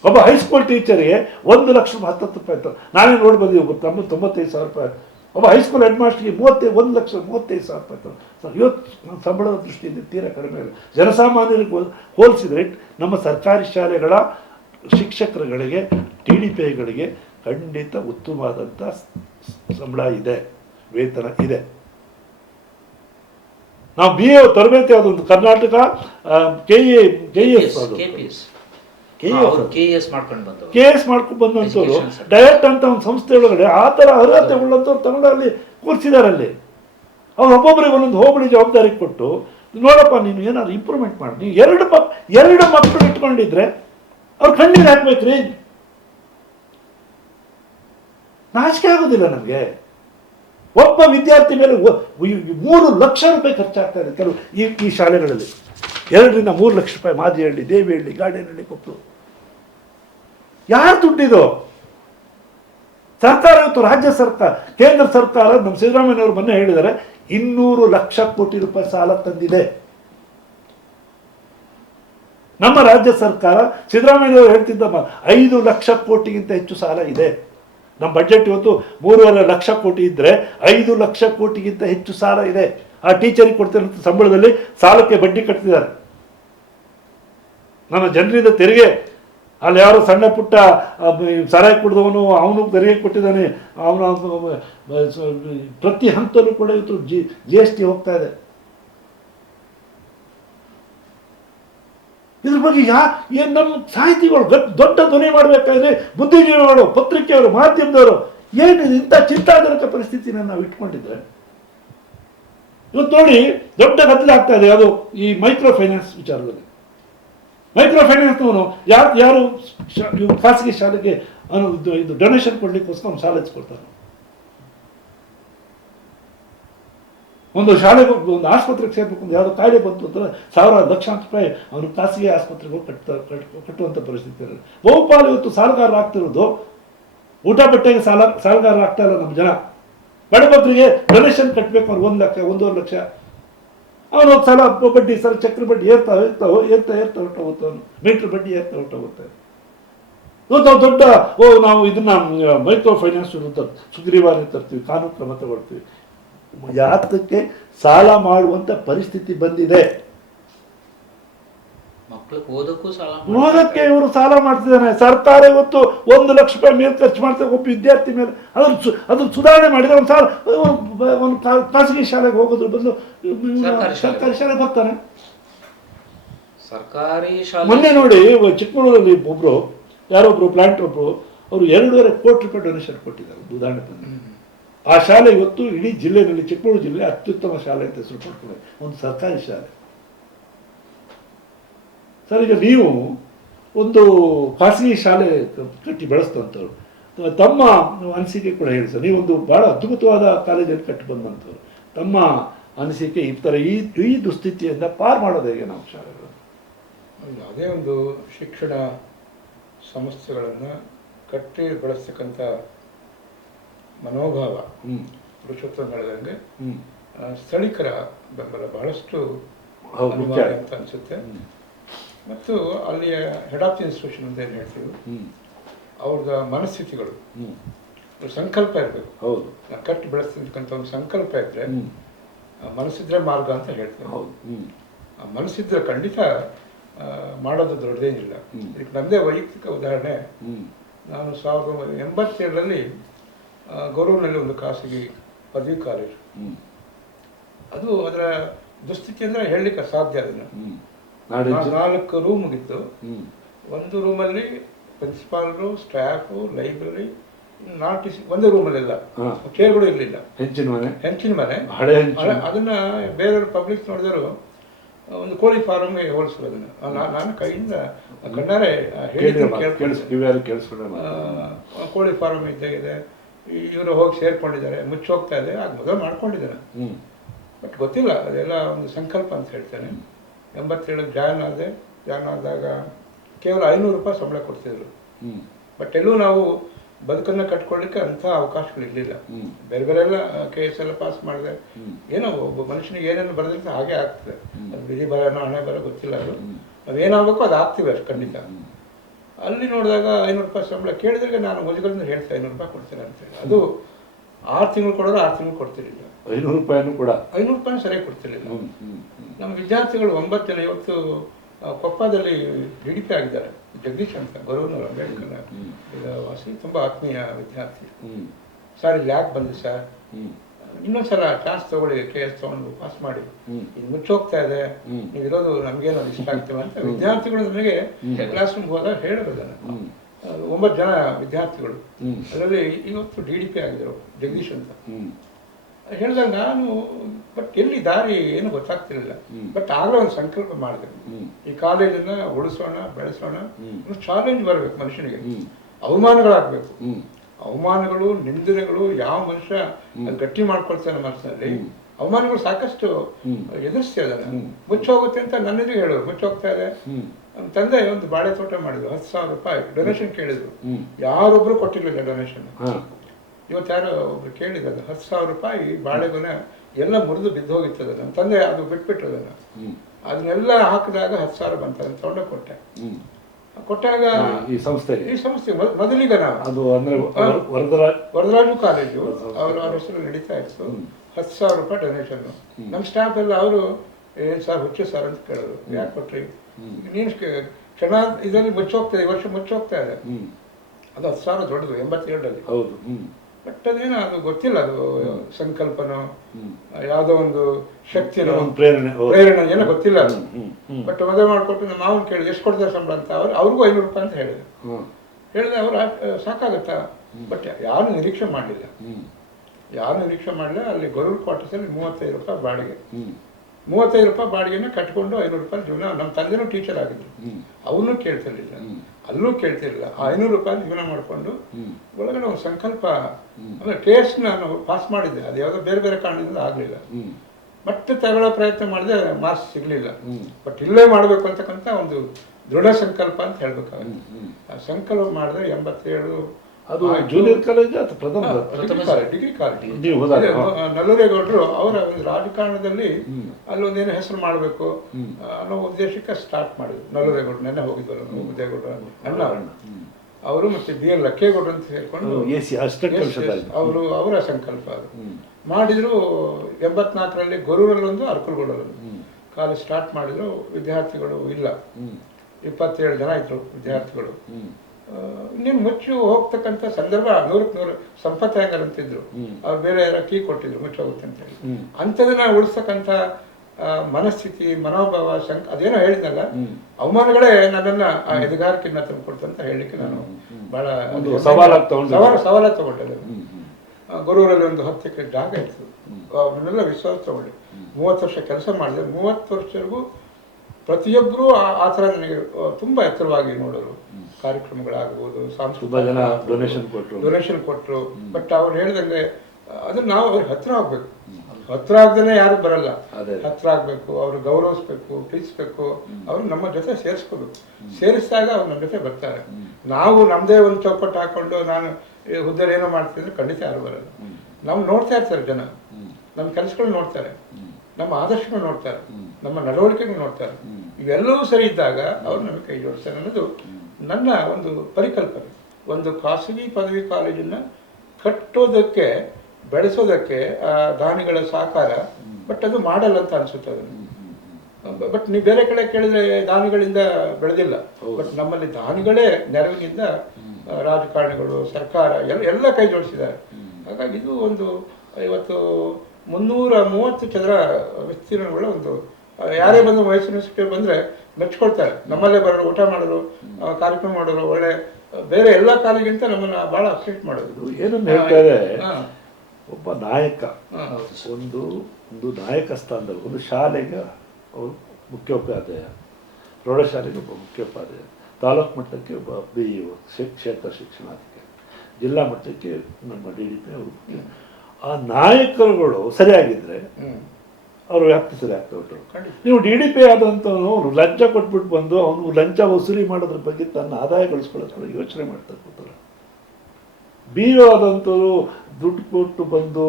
ಒಬ್ಬ ಹೈಸ್ಕೂಲ್ ಟೀಚರ್ಗೆ 1,10,000 ರೂಪಾಯಿ ಅಂತ ನಾನೇ ನೋಡಿ ಬಂದಿದ್ದೆ. ಒಬ್ಬ 95,000 ರೂಪಾಯಿ. ಒಬ್ಬ ಹೈಸ್ಕೂಲ್ ಹೆಡ್ ಮಾಸ್ಟರ್ಗೆ 1,35,000 ರೂಪಾಯಿ. ಇವತ್ತು ಸಂಬಳದ ದೃಷ್ಟಿಯಿಂದ ತೀರಾ ಕಡಿಮೆ ಇಲ್ಲ. ಜನಸಾಮಾನ್ಯರಿಗೆ ಹೋಲಿಸಿದರೆ ನಮ್ಮ ಸರ್ಕಾರಿ ಶಾಲೆಗಳ ಶಿಕ್ಷಕರುಗಳಿಗೆ, DDPಗಳಿಗೆ ಖಂಡಿತ ಉತ್ತಮವಾದಂಥ ಸಂಬಳ ಇದೆ, ವೇತನ ಇದೆ. ನಾವು BA ತರಬೇತಿ ಅದೊಂದು ಕರ್ನಾಟಕ KS ಮಾಡ್ಕೊಂಡು ಬಂದಂಥವ್ರು ಡೈರೆಕ್ಟ್ ಅಂತ ಒಂದು ಸಂಸ್ಥೆ ಒಳಗಡೆ ಆ ಥರ ಅರ್ಹತೆ ಉಳ್ಳಂಥವ್ರು ತಗೊಂಡು ಅಲ್ಲಿ ಕೂರಿಸಿದಾರಲ್ಲಿ. ಅವ್ರು ಒಬ್ಬೊಬ್ಬರಿಗೆ ಒಂದೊಂದು ಹೋಬಳಿ ಜವಾಬ್ದಾರಿ ಕೊಟ್ಟು, ನೋಡಪ್ಪ ನೀನು ಏನಾದ್ರು ಇಂಪ್ರೂವ್ಮೆಂಟ್ ಮಾಡಿ. ನೀವು 2 ಮಕ್ಕಳು ಇಟ್ಕೊಂಡಿದ್ರೆ ಅವ್ರು ಕಣ್ಣೀರು ಹಾಕ್ಬೇಕ್ರಿ. ನಾಚಿಕೆ ಆಗೋದಿಲ್ಲ ನಮಗೆ. ಒಬ್ಬ ವಿದ್ಯಾರ್ಥಿ ಮೇಲೆ 3 ಲಕ್ಷ ರೂಪಾಯಿ ಖರ್ಚಾಗ್ತಾ ಇದೆ ಕೆಲವು ಈ ಶಾಲೆಗಳಲ್ಲಿ. 2-3 ಲಕ್ಷ ರೂಪಾಯಿ. ಮಾದಿಹಳ್ಳಿ, ದೇವಿಹಳ್ಳಿ, ಗಾಡಿಹಳ್ಳಿ, ಕೊಪ್ಪಳು. ಯಾರು ದುಡ್ಡಿದು? ಸರ್ಕಾರ ಇವತ್ತು ರಾಜ್ಯ ಸರ್ಕಾರ, ಕೇಂದ್ರ ಸರ್ಕಾರ, ನಮ್ಮ ಸಿದ್ದರಾಮಯ್ಯನವರು ಮೊನ್ನೆ ಹೇಳಿದ್ದಾರೆ 200 ಲಕ್ಷ ಕೋಟಿ ರೂಪಾಯಿ ಸಾಲ ತಂದಿದೆ. ನಮ್ಮ ರಾಜ್ಯ ಸರ್ಕಾರ ಸಿದ್ದರಾಮಯ್ಯನವರು ಹೇಳ್ತಿದ್ದ 5 ಲಕ್ಷ ಕೋಟಿಗಿಂತ ಹೆಚ್ಚು ಸಾಲ ಇದೆ. ನಮ್ಮ ಬಜೆಟ್ ಇವತ್ತು 3.5 ಲಕ್ಷ ಕೋಟಿ ಇದ್ದರೆ 5 ಲಕ್ಷ ಕೋಟಿಗಿಂತ ಹೆಚ್ಚು ಸಾಲ ಇದೆ. ಆ ಟೀಚರಿಗೆ ಕೊಡ್ತಿರೋ ಸಂಬಳದಲ್ಲಿ ಸಾಲಕ್ಕೆ ಬಡ್ಡಿ ಕಟ್ತಿದ್ದಾರೆ. ನಮ್ಮ ಜನರಿಂದ ತೆರಿಗೆ, ಅಲ್ಲಿ ಯಾರೋ ಸಣ್ಣ ಪುಟ್ಟ ಸರಾಯಿ ಕುಡಿದವನು ಅವನು ತೆರಿಗೆ ಕೊಟ್ಟಿದ್ದಾನೆ, ಅವನ ಪ್ರತಿ ಹಂತಲ್ಲೂ ಕೂಡ ಇವತ್ತು GST ಹೋಗ್ತಾ ಇದೆ. ಇದ್ರ ಬಗ್ಗೆ ಏನು ನಮ್ಮ ಸಾಹಿತಿಗಳು ದೊಡ್ಡ ಧ್ವನಿ ಮಾಡಬೇಕಾದ್ರೆ ಬುದ್ಧಿಜೀವಿಗಳು, ಪತ್ರಿಕೆಯವರು, ಮಾಧ್ಯಮದವರು ಏನಿದೆ ಇಂಥ ಚಿಂತಾಜನಕ ಪರಿಸ್ಥಿತಿನ ನಾವು ಇಟ್ಕೊಂಡಿದ್ರೆ ಇವತ್ತು ನೋಡಿ ದೊಡ್ಡ ಗದ್ದಲ ಆಗ್ತಾ ಇದೆ. ಅದು ಈ ಮೈಕ್ರೋ ಫೈನಾನ್ಸ್ ವಿಚಾರದಲ್ಲಿ. ಮೈಕ್ರೋ ಫೈನಾನ್ಸ್ನವನು ಯಾರು ಖಾಸಗಿ ಶಾಲೆಗೆ ಇದು ಡೊನೇಷನ್ ಕೊಡ್ಲಿಕ್ಕೋಸ್ಕರ ಅವ್ನು ಸಾಲ ಇಸ್ಕೊಳ್ತಾನೆ. ಒಂದು ಶಾಲೆಗೆ ಒಂದು ಆಸ್ಪತ್ರೆಗೆ ಸೇರ್ಬೇಕು, ಒಂದು ಯಾವುದೋ ಕಾಯಿಲೆ ಬಂತು ಅಂತಂದ್ರೆ ಸಾವಿರಾರು ಲಕ್ಷಾಂತರ ರೂಪಾಯಿ ಅವನು ಖಾಸಗಿ ಆಸ್ಪತ್ರೆಗೆ ಹೋಗಿ ಕಟ್ಟುವಂಥ ಪರಿಸ್ಥಿತಿ ಇರೋದು. ಬಹುಪಾಲು ಇವತ್ತು ಸಾಲಗಾರರು ಆಗ್ತಿರೋದು ಊಟ ಬಟ್ಟೆಗೆ ಸಾಲಗಾರರು ಆಗ್ತಾ ಇಲ್ಲ. ನಮ್ಮ ಜನ ಬಡಬಗ್ಗರಿಗೆ ಡೊನೇಷನ್ ಕಟ್ಟಬೇಕು, ಅವ್ರು 1 ಲಕ್ಷ 1.5 ಲಕ್ಷ, ಅವನು ಸಾಲ ಬಡ್ಡಿ ಸಲ ಚಕ್ರ ಬಡ್ಡಿ ಏರ್ತಾ ಹೋಗ್ತಾವನು, ಮೀಟ್ರ್ ಬಡ್ಡಿ ಏರ್ತಾ ಹೋಗ್ತಾರೆ. ಇವತ್ತು ದೊಡ್ಡ ನಾವು ಇದನ್ನ ಮೈಕ್ರೋ ಫೈನಾನ್ಸ್ ವಿರುದ್ಧ ಸುಗ್ರೀವಾಜ್ಞೆ ತರ್ತೀವಿ, ಕಾನೂನು ಕ್ರಮ ತಗೊಳ್ತೀವಿ. ಯಾತಕ್ಕೆ ಸಾಲ ಮಾಡುವಂತ ಪರಿಸ್ಥಿತಿ ಬಂದಿದೆ? ಓದಕ್ಕೆ ಇವರು ಸಾಲ ಮಾಡ್ತಿದ್ದಾನೆ. ಸರ್ಕಾರ ಇವತ್ತು 1 ಲಕ್ಷ ರೂಪಾಯಿ ಮೇಲೆ ಖರ್ಚು ಮಾಡ್ತಾರೆ ಒಬ್ಬ ವಿದ್ಯಾರ್ಥಿ ಮೇಲೆ. ಅದನ್ನು ಸುಧಾರಣೆ ಮಾಡಿದ್ರೆ ಒಂದು ಸಾಲ ಒಂದು ಖಾಸಗಿ ಶಾಲೆಗೆ ಹೋಗೋದ್ರ ಬದಲು ಸರ್ಕಾರಿ ಶಾಲೆ ಬರ್ತಾನೆ. ಮೊನ್ನೆ ನೋಡಿ ಚಿಕ್ಕಮಗಳೂರಲ್ಲಿ ಯಾರೊಬ್ರು ಪ್ಲಾಂಟ್ ಒಬ್ರು ಅವರು 2.5 ಕೋಟಿ ರೂಪಾಯಿ ಡೊನೇಷನ್ ಕೊಟ್ಟಿದ್ದಾರೆ. ಉದಾಹರಣೆ ತಂದೆ ಆ ಶಾಲೆ ಇವತ್ತು ಇಡೀ ಜಿಲ್ಲೆಯಲ್ಲಿ, ಚಿಕ್ಕಮಗಳೂರು ಜಿಲ್ಲೆ ಅತ್ಯುತ್ತಮ ಶಾಲೆ ಅಂತ ಹೆಸರು ಪಡ್ತಾರೆ, ಒಂದು ಸರ್ಕಾರಿ ಶಾಲೆ. ಸರ್, ಈಗ ನೀವು ಒಂದು ಖಾಸಗಿ ಶಾಲೆ ಕಟ್ಟಿ ಬೆಳೆಸ್ತಂಥವ್ರು, ತಮ್ಮ ಅನಿಸಿಕೆ ಕೂಡ ಹೇಳಿ ಸರ್. ನೀವೊಂದು ಭಾಳ ಅದ್ಭುತವಾದ ಕಾಲೇಜಲ್ಲಿ ಕಟ್ಟಿ ಬಂದಂಥವ್ರು, ತಮ್ಮ ಅನಿಸಿಕೆ ಈ ಥರ ಈ ದುಸ್ಥಿತಿಯಿಂದ ಪಾರು ಮಾಡೋದು ಹೇಗೆ ನಾವು ಶಾಲೆಗಳು? ಅದೇ ಒಂದು ಶಿಕ್ಷಣ ಸಂಸ್ಥೆಗಳನ್ನು ಕಟ್ಟಿ ಬೆಳೆಸ್ತಕ್ಕಂಥ ಮನೋಭಾವ ಪುರುಷೋತ್ತಮ ಹೇಳಿದಂಗೆ ಸ್ಥಳೀಕರ ಬೆಂಬಲ ಬಹಳಷ್ಟು ಅನಿವಾರ್ಯ ಅಂತ ಅನಿಸುತ್ತೆ. ಮತ್ತು ಅಲ್ಲಿಯ ಹೆಡ್ ಆಫ್ ದಿ ಇನ್ಸ್ಟಿಟ್ಯೂಷನ್ ಅಂತ ಏನು ಹೇಳ್ತೀವಿ, ಅವ್ರದ ಮನಸ್ಥಿತಿಗಳು, ಸಂಕಲ್ಪ ಇರಬೇಕು. ಹೌದು, ಕಟ್ಟಿ ಬೆಳೆಸ್ತಕ್ಕಂಥ ಒಂದು ಸಂಕಲ್ಪ ಇದ್ರೆ, ಮನಸ್ಸಿದ್ರೆ ಮಾರ್ಗ ಅಂತ ಹೇಳ್ತೇವೆ. ಆ ಮನಸ್ಸಿದ್ರೆ ಖಂಡಿತ ಮಾಡೋದು ದೊಡ್ಡದೇನಿಲ್ಲ. ಇದಕ್ಕೆ ನಮ್ಮದೇ ವೈಯಕ್ತಿಕ ಉದಾಹರಣೆ. ನಾನು 1987ರಲ್ಲಿ ಗೌರವನಲ್ಲಿ ಒಂದು ಖಾಸಗಿ ಪದವಿ ಕಾಲೇಜು, ಅದು ಅದರ ದುಸ್ಥಿತಿ ಅಂದರೆ ಹೇಳಲಿಕ್ಕೆ ಅಸಾಧ್ಯ. ಅದನ್ನು 4 ರೂಮ್ ಮುಗಿತ್ತು. ಒಂದು ರೂಮಲ್ಲಿ ಪ್ರಿನ್ಸಿಪಾಲ್ರು, ಸ್ಟಾಫು, ಲೈಬ್ರರಿ, ಒಂದೇ ರೂಮಲ್ಲೆಲ್ಲ ಚೇರ್ಗಳು ಇರಲಿಲ್ಲ. ಹೆಂಚಿನ ಮನೆ. ಅದನ್ನ ಬೇರೆಯವರು ಪಬ್ಲಿಕ್ ನೋಡಿದರು ಒಂದು ಕೋಳಿ ಫಾರ್ಮ್ಗೆ ಹೋಲಿಸಲು ಅದನ್ನು ನಾನು ಕೈಯಿಂದ ಕಣ್ಣಾರೆ ಕೋಳಿ ಫಾರ್ಮ್ ಇದ್ದಾಗಿದೆ, ಇವರು ಹೋಗಿ ಸೇರ್ಕೊಂಡಿದ್ದಾರೆ, ಮುಚ್ಚೋಗ್ತಾ ಇದೆ, ಅದು ಮೊದಲು ಮಾಡ್ಕೊಂಡಿದ್ದಾರೆ. ಬಟ್ ಗೊತ್ತಿಲ್ಲ, ಅದೆಲ್ಲ ಒಂದು ಸಂಕಲ್ಪ ಅಂತ ಹೇಳ್ತೇನೆ. 87 ಜಾಯ್ನ್ ಆದಾಗ ಕೇವಲ 500 ರೂಪಾಯಿ ಸಂಬಳ ಕೊಡ್ತಿದ್ರು. ಬಟ್ ಎಲ್ಲೂ ನಾವು ಬದುಕನ್ನು ಕಟ್ಕೊಳ್ಳಿಕ್ಕೆ ಅಂಥ ಅವಕಾಶಗಳು ಇರಲಿಲ್ಲ. ಬೇರೆ ಬೇರೆ ಎಲ್ಲ KS ಎಲ್ಲ ಪಾಸ್ ಮಾಡಿದೆ. ಏನೋ ಒಬ್ಬ ಮನುಷ್ಯನಿಗೆ ಏನೇನು ಬರೋದ್ರಿಂದ ಹಾಗೆ ಆಗ್ತದೆ. ಅದು ಬಿಡಿ ಬರೋಣ, ಹಣೆ ಬರೋ ಗೊತ್ತಿಲ್ಲ. ಅದು ನಾವೇನಾಗಬೇಕು ಅದು ಆಗ್ತೀವಿ ಅಷ್ಟು ಖಂಡಿತ. ಅಲ್ಲಿ ನೋಡಿದಾಗ 500 ರೂಪಾಯಿ ಸಂಬಳ ಕೇಳಿದ್ರೆ ನಾನು ಮೊದಲಿಂದ ಹೇಳ್ತೆ 500 ರೂಪಾಯಿ ಕೊಡ್ತೇನೆ ಅಂತೇಳಿ. ಅದು 6 ತಿಂಗಳು ಕೊಡೋರು 6 ತಿಂಗಳು ಕೊಡ್ತಿರ್ಲಿಲ್ಲ. 500 ರೂಪಾಯಿನೂ ಕೂಡ 500 ರೂಪಾಯಿ ಸರಿಯಾಗಿ ಕೊಡ್ತಿರ್ಲಿಲ್ಲ. ನಮ್ಮ ವಿದ್ಯಾರ್ಥಿಗಳು 9 ಜನ ಇವತ್ತು ಕೊಪ್ಪದಲ್ಲಿ DDP ಆಗಿದ್ದಾರೆ. ಜಗದೀಶ್ ಅಂತ, ಗೌರವನವರು, ಅಂಬೇಡ್ಕರ್ ವಾಸಿ, ತುಂಬ ಆತ್ಮೀಯ ವಿದ್ಯಾರ್ಥಿ. ಸರ್ ಇಲ್ಲಿ ಯಾಕೆ ಬಂದ್ರಿ ಸರ್, ಇನ್ನೊಂದ್ಸಲ ಚಾನ್ಸ್ ತಗೊಳ್ಳಿ, KS ತಗೊಂಡು ಪಾಸ್ ಮಾಡಿ, ಇದು ಮುಚ್ಚೋಗ್ತಾ ಇದೆ, ನೀವಿರೋದು ನಮ್ಗೇನೋ ಇಷ್ಟ ಆಗ್ತೇವೆ ಅಂತ ವಿದ್ಯಾರ್ಥಿಗಳು ನನಗೆ ಕ್ಲಾಸ್ ರೂಮ್ಗೆ ಹೋದಾಗ ಹೇಳಿರೋದನ್ನು. 9 ಜನ ವಿದ್ಯಾರ್ಥಿಗಳು, ಅದರಲ್ಲಿ ಇವತ್ತು DDP ಆಗಿದ್ರು ಜಗದೀಶ್ ಅಂತ ಹೇಳಿದಾಗ ನಾನು ಬಟ್ ಎಲ್ಲಿ ದಾರಿ ಏನು ಗೊತ್ತಾಗ್ತಿರಲಿಲ್ಲ. ಬಟ್ ಆಗಲೇ ಒಂದು ಸಂಕಲ್ಪ ಮಾಡಿದೆ, ಈ ಕಾಲೇಜನ್ನ ಉಳಿಸೋಣ, ಬೆಳೆಸೋಣ, ಚಾಲೆಂಜ್ ಬರಬೇಕು ಮನುಷ್ಯನಿಗೆ. ಅವಮಾನಗಳಾಗಬೇಕು, ಅವಮಾನಗಳು, ನಿಂದನೆಗಳು. ಯಾವ ಮನುಷ್ಯ ಗಟ್ಟಿ ಮಾಡ್ಕೊಳ್ತಾನೆ ಮನಸ್ಸಿನಲ್ಲಿ, ಅವಮಾನಗಳು ಸಾಕಷ್ಟು ಎದುರಿಸ್ತಾ ಇದ್ದಾನೆ. ಮುಚ್ಚೋಗುತ್ತೆ ಅಂತ ನನ್ನೆದುರಿಗೆ ಹೇಳೋರು, ಮುಚ್ಚೋಗ್ತಾ ಇದೆ. ನಮ್ಮ ತಂದೆ ಒಂದು ಬಾಳೆ ತೋಟ ಮಾಡಿದ್ರು, 10,000 ರೂಪಾಯಿ ಡೊನೇಷನ್ ಕೇಳಿದ್ರು. ಯಾರೊಬ್ರು ಕೊಟ್ಟಿರ್ಲಿಲ್ಲ ಡೊನೇಷನ್. ಇವತ್ತು ಯಾರೋ ಒಬ್ರು ಕೇಳಿದಾಗ 10,000 ರೂಪಾಯಿ ಬಾಳೆಗೊನೆ ಎಲ್ಲ ಮುರಿದು ಬಿದ್ದು ಹೋಗಿರ್ತದೆ. ನನ್ನ ತಂದೆ ಅದು ಬಿಟ್ಬಿಟ್ರು ಅದನ್ನು. ಅದನ್ನೆಲ್ಲ ಹಾಕಿದಾಗ 10,000 ಬಂತ, ಅದನ್ನು ತೊಗೊಂಡು ಕೊಟ್ಟೆ. ಕೊಟ್ಟಾಗ ಈ ಸಂಸ್ಥೆ ಮೊದಲಿಗೆ ನಾವು ಅದು ಅಂದ್ರೆ ವರದರಾಜು ಕಾಲೇಜು ಅವ್ರ ಹೆಸರು ನಡೀತಾ ಇತ್ತು. 10,000 ರೂಪಾಯಿ ಡೊನೇಷನ್. ನಮ್ಮ ಸ್ಟಾಫ್ ಎಲ್ಲ ಅವರು ಏನು ಸರ್ ಹುಚ್ಚು ಸರ್ ಅಂತ ಕೇಳೋದು. ಯಾಕೆ ಕೊಟ್ರಿ? ನೀನು ಕ್ಷಣ ಇದರಲ್ಲಿ ಮುಚ್ಚೋಗ್ತದೆ, ಈ ವರ್ಷ ಮುಚ್ಚೋಗ್ತಾ ಇದೆ. ಅದು 10,000 ದೊಡ್ಡದು 87ರಲ್ಲಿ. ಹೌದು. ಬಟ್ ಅದೇನೋ ಅದು ಗೊತ್ತಿಲ್ಲ, ಅದು ಸಂಕಲ್ಪನೋ ಯಾವುದೋ ಒಂದು ಶಕ್ತಿನೋ ಪ್ರೇರಣೆ ಏನೋ ಗೊತ್ತಿಲ್ಲ ಅದು. ಬಟ್ ಮದುವೆ ಮಾಡಿಕೊಟ್ಟು ನಮ್ಮ ಮಾವನ್ ಕೇಳಿದೆ ಎಷ್ಟು ಕೊಡ್ತಾರೆ ಸಂಬಳ ಅಂತ. ಅವ್ರಿಗೂ 500 ರೂಪಾಯಿ ಅಂತ ಹೇಳಿದೆ. ಅವ್ರು ಸಾಕಾಗತ್ತಾ? ಬಟ್ ಯಾರು ನಿರೀಕ್ಷೆ ಮಾಡಲಿಲ್ಲ. ಅಲ್ಲಿ ಗೊರೂರು ಕ್ವಾರ್ಟರ್ಸಲ್ಲಿ 35 ರೂಪಾಯಿ ಬಾಡಿಗೆ. 35 ರೂಪಾಯಿ ಬಾಡಿಗೆನ ಕಟ್ಕೊಂಡು 500 ರೂಪಾಯಿ ಜೀವನ. ನಮ್ಮ ತಂದೆನೂ ಟೀಚರ್ ಆಗಿದ್ರು, ಅವನು ಕೇಳ್ತಿರ್ಲಿಲ್ಲ, ಅಲ್ಲೂ ಕೇಳ್ತಿರ್ಲಿಲ್ಲ. ಆ 500 ರೂಪಾಯಿ ಜೀವನ ಮಾಡಿಕೊಂಡು ಒಳಗಡೆ ಒಂದು ಸಂಕಲ್ಪ. ಅಂದ್ರೆ ಟೇಸ್ಟ್ ನಾನು ಪಾಸ್ ಮಾಡಿದ್ದೆ, ಅದು ಯಾವುದೋ ಬೇರೆ ಬೇರೆ ಕಾರಣದಿಂದ ಆಗಲಿಲ್ಲ. ಮತ್ತೆ ತಗೊಳ್ಳೋ ಪ್ರಯತ್ನ ಮಾಡಿದೆ, ಮಾರ್ಕ್ಸ್ ಸಿಗಲಿಲ್ಲ. ಬಟ್ ಇಲ್ಲೇ ಮಾಡಬೇಕು ಅಂತಕ್ಕಂಥ ಒಂದು ದೃಢ ಸಂಕಲ್ಪ ಅಂತ ಹೇಳ್ಬೇಕಾಗುತ್ತೆ. ಆ ಸಂಕಲ್ಪ ಮಾಡಿದ್ರೆ 87 ಅದು ಜೂನಿಯರ್ ಕಾಲೇಜ್ ಅಥವಾ ಪ್ರಥಮ ಡಿಗ್ರಿ ಕಾಲೇಜ್. ನಲ್ಲೂರೇಗೌಡರು ಅವರ ಒಂದು ರಾಜಕಾರಣದಲ್ಲಿ ಅಲ್ಲೊಂದೇನು ಹೆಸರು ಮಾಡಬೇಕು ಅನ್ನೋ ಉದ್ದೇಶಕ್ಕೆ ಸ್ಟಾರ್ಟ್ ಮಾಡಿದ್ರು. ನಲ್ಲೂರೇಗೌಡರು ನೆನ್ನೆ ಹೋಗಿದ್ದರು, ಉದಯಗೌಡರ ಅಣ್ಣ ಅವರು ಮತ್ತೆ BL ಲಕ್ಕೇಗೌಡರು ಅಂತ ಸೇರ್ಕೊಂಡು ಅವರು ಅವರ ಸಂಕಲ್ಪ ಅದು ಮಾಡಿದ್ರು. 84ರಲ್ಲಿ ಗೊರೂರಲ್ಲೊಂದು ಅರ್ಕಲ್ಗೂಡಲ್ಲೊಂದು ಕಾಲೇಜ್ ಸ್ಟಾರ್ಟ್ ಮಾಡಿದ್ರು. ವಿದ್ಯಾರ್ಥಿಗಳು ಇಲ್ಲ, 27 ಜನ ಇದ್ರು ವಿದ್ಯಾರ್ಥಿಗಳು. ಇನ್ನೇನು ಮುಚ್ಚು ಹೋಗ್ತಕ್ಕಂಥ ಸಂದರ್ಭ 100ಕ್ಕೆ 100 ಸಂಪತ್ ಹ್ಯಾಂಗರ್ ಅಂತಿದ್ರು. ಅವ್ರು ಬೇರೆ ಯಾರ ಕೀ ಕೊಟ್ಟಿದ್ರು ಮುಚ್ಚಿ ಹೋಗುತ್ತೆ ಅಂತ ಹೇಳಿ. ಅಂಥದನ್ನ ಉಳಿಸ್ತಕ್ಕಂಥ ಮನಸ್ಥಿತಿ, ಮನೋಭಾವ, ಅದೇನೋ ಹೇಳಿದ್ನಲ್ಲ, ಅವಮಾನಗಳೇ ನನ್ನನ್ನ ಆ ಎದುಗಾರಿಕೆಯನ್ನ ತಂದುಕೊಡ್ತು ಅಂತ ಹೇಳಲಿಕ್ಕೆ ನಾನು ಬಹಳ ಸವಾಲ ತಗೊಂಡೆ. ಗೊರೂರಲ್ಲಿ ಒಂದು 10 ಎಕರೆ ಜಾಗ ಇತ್ತು. ಅವನ್ನೆಲ್ಲ ವಿಶ್ವಾಸ ತಗೊಂಡೆ. 30 ವರ್ಷ ಕೆಲಸ ಮಾಡಿದೆ. 30 ವರ್ಷವರೆಗೂ ಪ್ರತಿಯೊಬ್ಬರು ಆ ಥರ ನನಗೆ ತುಂಬ ಎತ್ತರವಾಗಿ ನೋಡೋರು. ಕಾರ್ಯಕ್ರಮಗಳಾಗ್ಬೋದು, ಸಾಂಸ್ಕೃತಿಕ ಡೊನೇಷನ್ ಕೊಟ್ಟರು. ಬಟ್ ಅವ್ರು ಹೇಳ್ದಂಗೆ ಅದನ್ನ ನಾವು ಅವ್ರಿಗೆ ಹತ್ರ ಆಗ್ಬೇಕು. ಹತ್ರ ಆಗ್ದೇನೆ ಯಾರು ಬರಲ್ಲ. ಹತ್ರ ಆಗ್ಬೇಕು, ಅವ್ರು ಗೌರವಿಸ್ಬೇಕು, ಪ್ರೀತಿಸ್ಬೇಕು, ಅವ್ರು ನಮ್ಮ ಜೊತೆ ಸೇರಿಸ್ಕೋಬೇಕು. ಸೇರಿಸಿದಾಗ ಅವ್ರು ನಮ್ಮ ಜೊತೆ ಬರ್ತಾರೆ. ನಾವು ನಮ್ಮದೇ ಒಂದು ಚೌಕಟ್ಟು ಹಾಕೊಂಡು ನಾನು ಹುದ್ದೆಯಲ್ಲಿ ಏನೋ ಮಾಡ್ತಿದ್ರೆ ಖಂಡಿತ ಯಾರು ಬರಲ್ಲ. ನಾವು ನೋಡ್ತಾ ಇರ್ತಾರೆ ಜನ, ನಮ್ಮ ಕೆಲಸಗಳು ನೋಡ್ತಾರೆ, ನಮ್ಮ ಆದರ್ಶಗಳು ನೋಡ್ತಾರೆ, ನಮ್ಮ ನಡವಳಿಕೆಗಳು ನೋಡ್ತಾರೆ. ಇವೆಲ್ಲವೂ ಸರಿ ಇದ್ದಾಗ ಅವ್ರು ನಮಗೆ ಕೈ ಜೋಡಿಸ್ತಾರೆ ಅನ್ನೋದು ನನ್ನ ಒಂದು ಪರಿಕಲ್ಪನೆ. ಒಂದು ಖಾಸಗಿ ಪದವಿ ಕಾಲೇಜನ್ನು ಕಟ್ಟೋದಕ್ಕೆ, ಬೆಳೆಸೋದಕ್ಕೆ ದಾನಿಗಳ ಸಹಕಾರ. ಬಟ್ ಅದು ಮಾಡಲ್ಲ ಅಂತ ಅನ್ಸುತ್ತೆ ಅದನ್ನು. ಬಟ್ ನೀವು ಬೇರೆ ಕಡೆ ಕೇಳಿದ್ರೆ ದಾನಿಗಳಿಂದ ಬೆಳೆದಿಲ್ಲ. ಬಟ್ ನಮ್ಮಲ್ಲಿ ದಾನಿಗಳೇ ನೆರವಿನಿಂದ ರಾಜಕಾರಣಿಗಳು, ಸರ್ಕಾರ ಎಲ್ಲ ಕೈ ಜೋಡಿಸಿದ್ದಾರೆ. ಹಾಗಾಗಿ ಇದು ಒಂದು ಇವತ್ತು 330 ಚದರ ವಿಸ್ತೀರ್ಣಗಳ ಒಂದು, ಯಾರೇ ಬಂದು ಮೈಸೂರು ಯೂನಿವರ್ಸಿಟಿ ಬಂದರೆ ಮೆಚ್ಕೊಳ್ತಾರೆ. ನಮ್ಮಲ್ಲೇ ಬರೋರು, ಊಟ ಮಾಡೋರು, ಕಾರ್ಯಕ್ರಮ ಮಾಡೋರು, ಒಳ್ಳೆ ಬೇರೆ ಎಲ್ಲ ಕಾಲೇಜಿಗಿಂತ ನಮ್ಮನ್ನು ಭಾಳ ಅಪ್ರಿಷಿಯೇಟ್ ಮಾಡೋದು. ಏನನ್ನು ಹೇಳ್ತಾರೆ, ಒಬ್ಬ ನಾಯಕ ಒಂದು ನಾಯಕ ಸ್ಥಾನದಲ್ಲಿ ಒಂದು ಶಾಲೆಗೆ ಅವರು ಮುಖ್ಯೋಪಾಧ್ಯಾಯ, ಪ್ರೌಢಶಾಲೆಗೆ ಒಬ್ಬ ಮುಖ್ಯೋಪಾಧ್ಯಾಯ, ತಾಲೂಕು ಮಟ್ಟಕ್ಕೆ ಒಬ್ಬ BEO, ಕ್ಷೇತ್ರ ಶಿಕ್ಷಣಾಧಿಕಾರಿ, ಜಿಲ್ಲಾ ಮಟ್ಟಕ್ಕೆ ನಮ್ಮ DDP ಅವರು. ಆ ನಾಯಕರುಗಳು ಸರಿಯಾಗಿದ್ದರೆ ಅವ್ರ ವ್ಯಾಪ್ತಿ ಸರಿ ಆಗ್ತಾ ಉಂಟು. ನೀವು DDP ಆದಂಥವನು ಅವನು ಲಂಚ ಕೊಟ್ಬಿಟ್ಟು ಬಂದು ಅವನು ಲಂಚ ವಸೂಲಿ ಮಾಡೋದ್ರ ಬಗ್ಗೆ ತನ್ನ ಆದಾಯ ಗಳಿಸ್ಕೊಳ್ಳೋದ್ರ ಯೋಚನೆ ಮಾಡ್ತಾ ಕೂತಾರೆ. BEO ಆದಂಥವ್ರು ದುಡ್ಡು ಕೊಟ್ಟು ಬಂದು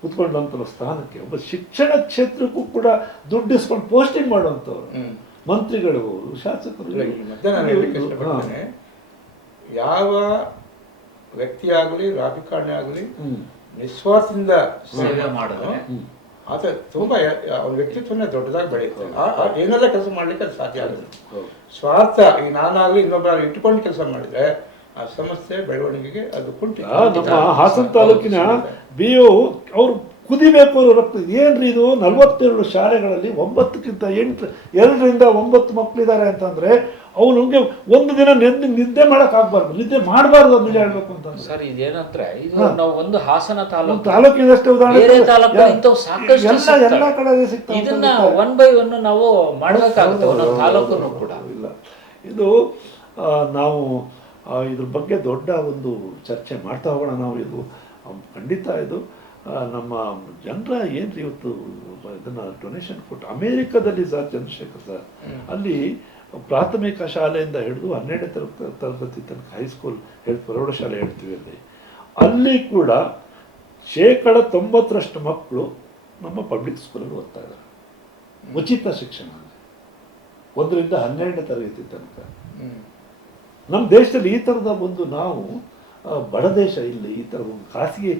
ಕುತ್ಕೊಂಡಂಥ ಸ್ಥಾನಕ್ಕೆ ಒಬ್ಬ ಶಿಕ್ಷಣ ಕ್ಷೇತ್ರಕ್ಕೂ ಕೂಡ ದುಡ್ಡು ಇಸ್ಕೊಂಡು ಪೋಸ್ಟಿಂಗ್ ಮಾಡುವಂಥವ್ರು ಮಂತ್ರಿಗಳು, ಶಾಸಕರು. ಯಾವ ವ್ಯಕ್ತಿ ಆಗಲಿ, ರಾಜಕಾರಣಿ ಆಗಲಿ ನಿಸ್ವಾರ್ಥದಿಂದ ಸೇವೆ ಮಾಡಿದ್ರೆ ಆತ ತುಂಬಾ ಅವ್ನ ವ್ಯಕ್ತಿತ್ವನೇ ದೊಡ್ಡದಾಗಿ ಬೆಳೆಯುತ್ತೆ. ಏನೆಲ್ಲ ಕೆಲಸ ಮಾಡ್ಲಿಕ್ಕೆ ಅದು ಸಾಧ್ಯ ಆಗುತ್ತೆ. ಸ್ವಾರ್ಥ, ಈ ನಾನಾಗಲಿ ಇನ್ನೊಬ್ಬ ಇಟ್ಕೊಂಡು ಕೆಲಸ ಮಾಡಿದ್ರೆ ಆ ಸಂಸ್ಥೆ ಬೆಳವಣಿಗೆಗೆ ಅದು ಕುಂಠಿತ. ನಮ್ಮ ಹಾಸನ ತಾಲೂಕಿನ BEO ಅವ್ರು ಕುದಿಬೇಕು ರಕ್ತ. ಏನ್ರಿ ಇದು, 42 ಶಾಲೆಗಳಲ್ಲಿ 9ಕ್ಕಿಂತ 2ರಿಂದ 9 ಮಕ್ಕಳಿದ್ದಾರೆ ಅಂತಂದ್ರೆ ಅವನಿಗೆ ಒಂದು ದಿನ ನಿದ್ದೆ ಮಾಡಕ್ ಆಗ್ಬಾರ್ದು, ನಿದ್ದೆ ಮಾಡಬಾರ್ದು ಅಂತ ಹೇಳ್ಬೇಕು ಅಂತ. ಸರ್ ಇದೇನಂದ್ರೆ ಇದು ನಾವು ಒಂದು ಹಾಸನ ತಾಲೂಕಿನಷ್ಟೇ ಉದಾಹರಣೆ ಎಲ್ಲ ಕಡೆ ಸಿಗ್ತದೆ. ಇದನ್ನ 1 by 1 ನಾವು ಮಾಡ್ಬೇಕಾಗುತ್ತೆ ಒಂದೊಂದು ತಾಲೂಕು ಕೂಡ. ಇಲ್ಲ, ಇದು ನಾವು ಇದ್ರ ಬಗ್ಗೆ ದೊಡ್ಡ ಒಂದು ಚರ್ಚೆ ಮಾಡ್ತಾ ಹೋಗೋಣ ನಾವು. ಇದು ಖಂಡಿತ ಇದು ನಮ್ಮ ಜನರ ಏನ್ರಿ ಇವತ್ತು ಇದನ್ನ ಡೊನೇಷನ್ ಕೊಟ್ಟು ಅಮೇರಿಕಾದಲ್ಲಿ ಸರ್ ಚಂದ್ರಶೇಖರ್ ಸರ್, ಅಲ್ಲಿ ಪ್ರಾಥಮಿಕ ಶಾಲೆಯಿಂದ ಹಿಡಿದು 12ನೇ ತರಗತಿ ತನಕ ಹೈಸ್ಕೂಲ್ ಪ್ರೌಢಶಾಲೆ ಹೇಳ್ತೀವಿ ಅಲ್ಲಿ ಅಲ್ಲಿ ಕೂಡ 90% ಮಕ್ಕಳು ನಮ್ಮ ಪಬ್ಲಿಕ್ ಸ್ಕೂಲಲ್ಲಿ ಓದ್ತಾ ಇದ್ದಾರೆ. ಉಚಿತ ಶಿಕ್ಷಣ 1ರಿಂದ 12ನೇ ತರಗತಿ ತನಕ. ನಮ್ಮ ದೇಶದಲ್ಲಿ ಈ ಥರದ ಒಂದು ನಾವು ಬಡ ದೇಶ, ಇಲ್ಲಿ ಈ ಥರ ಒಂದು ಖಾಸಗಿ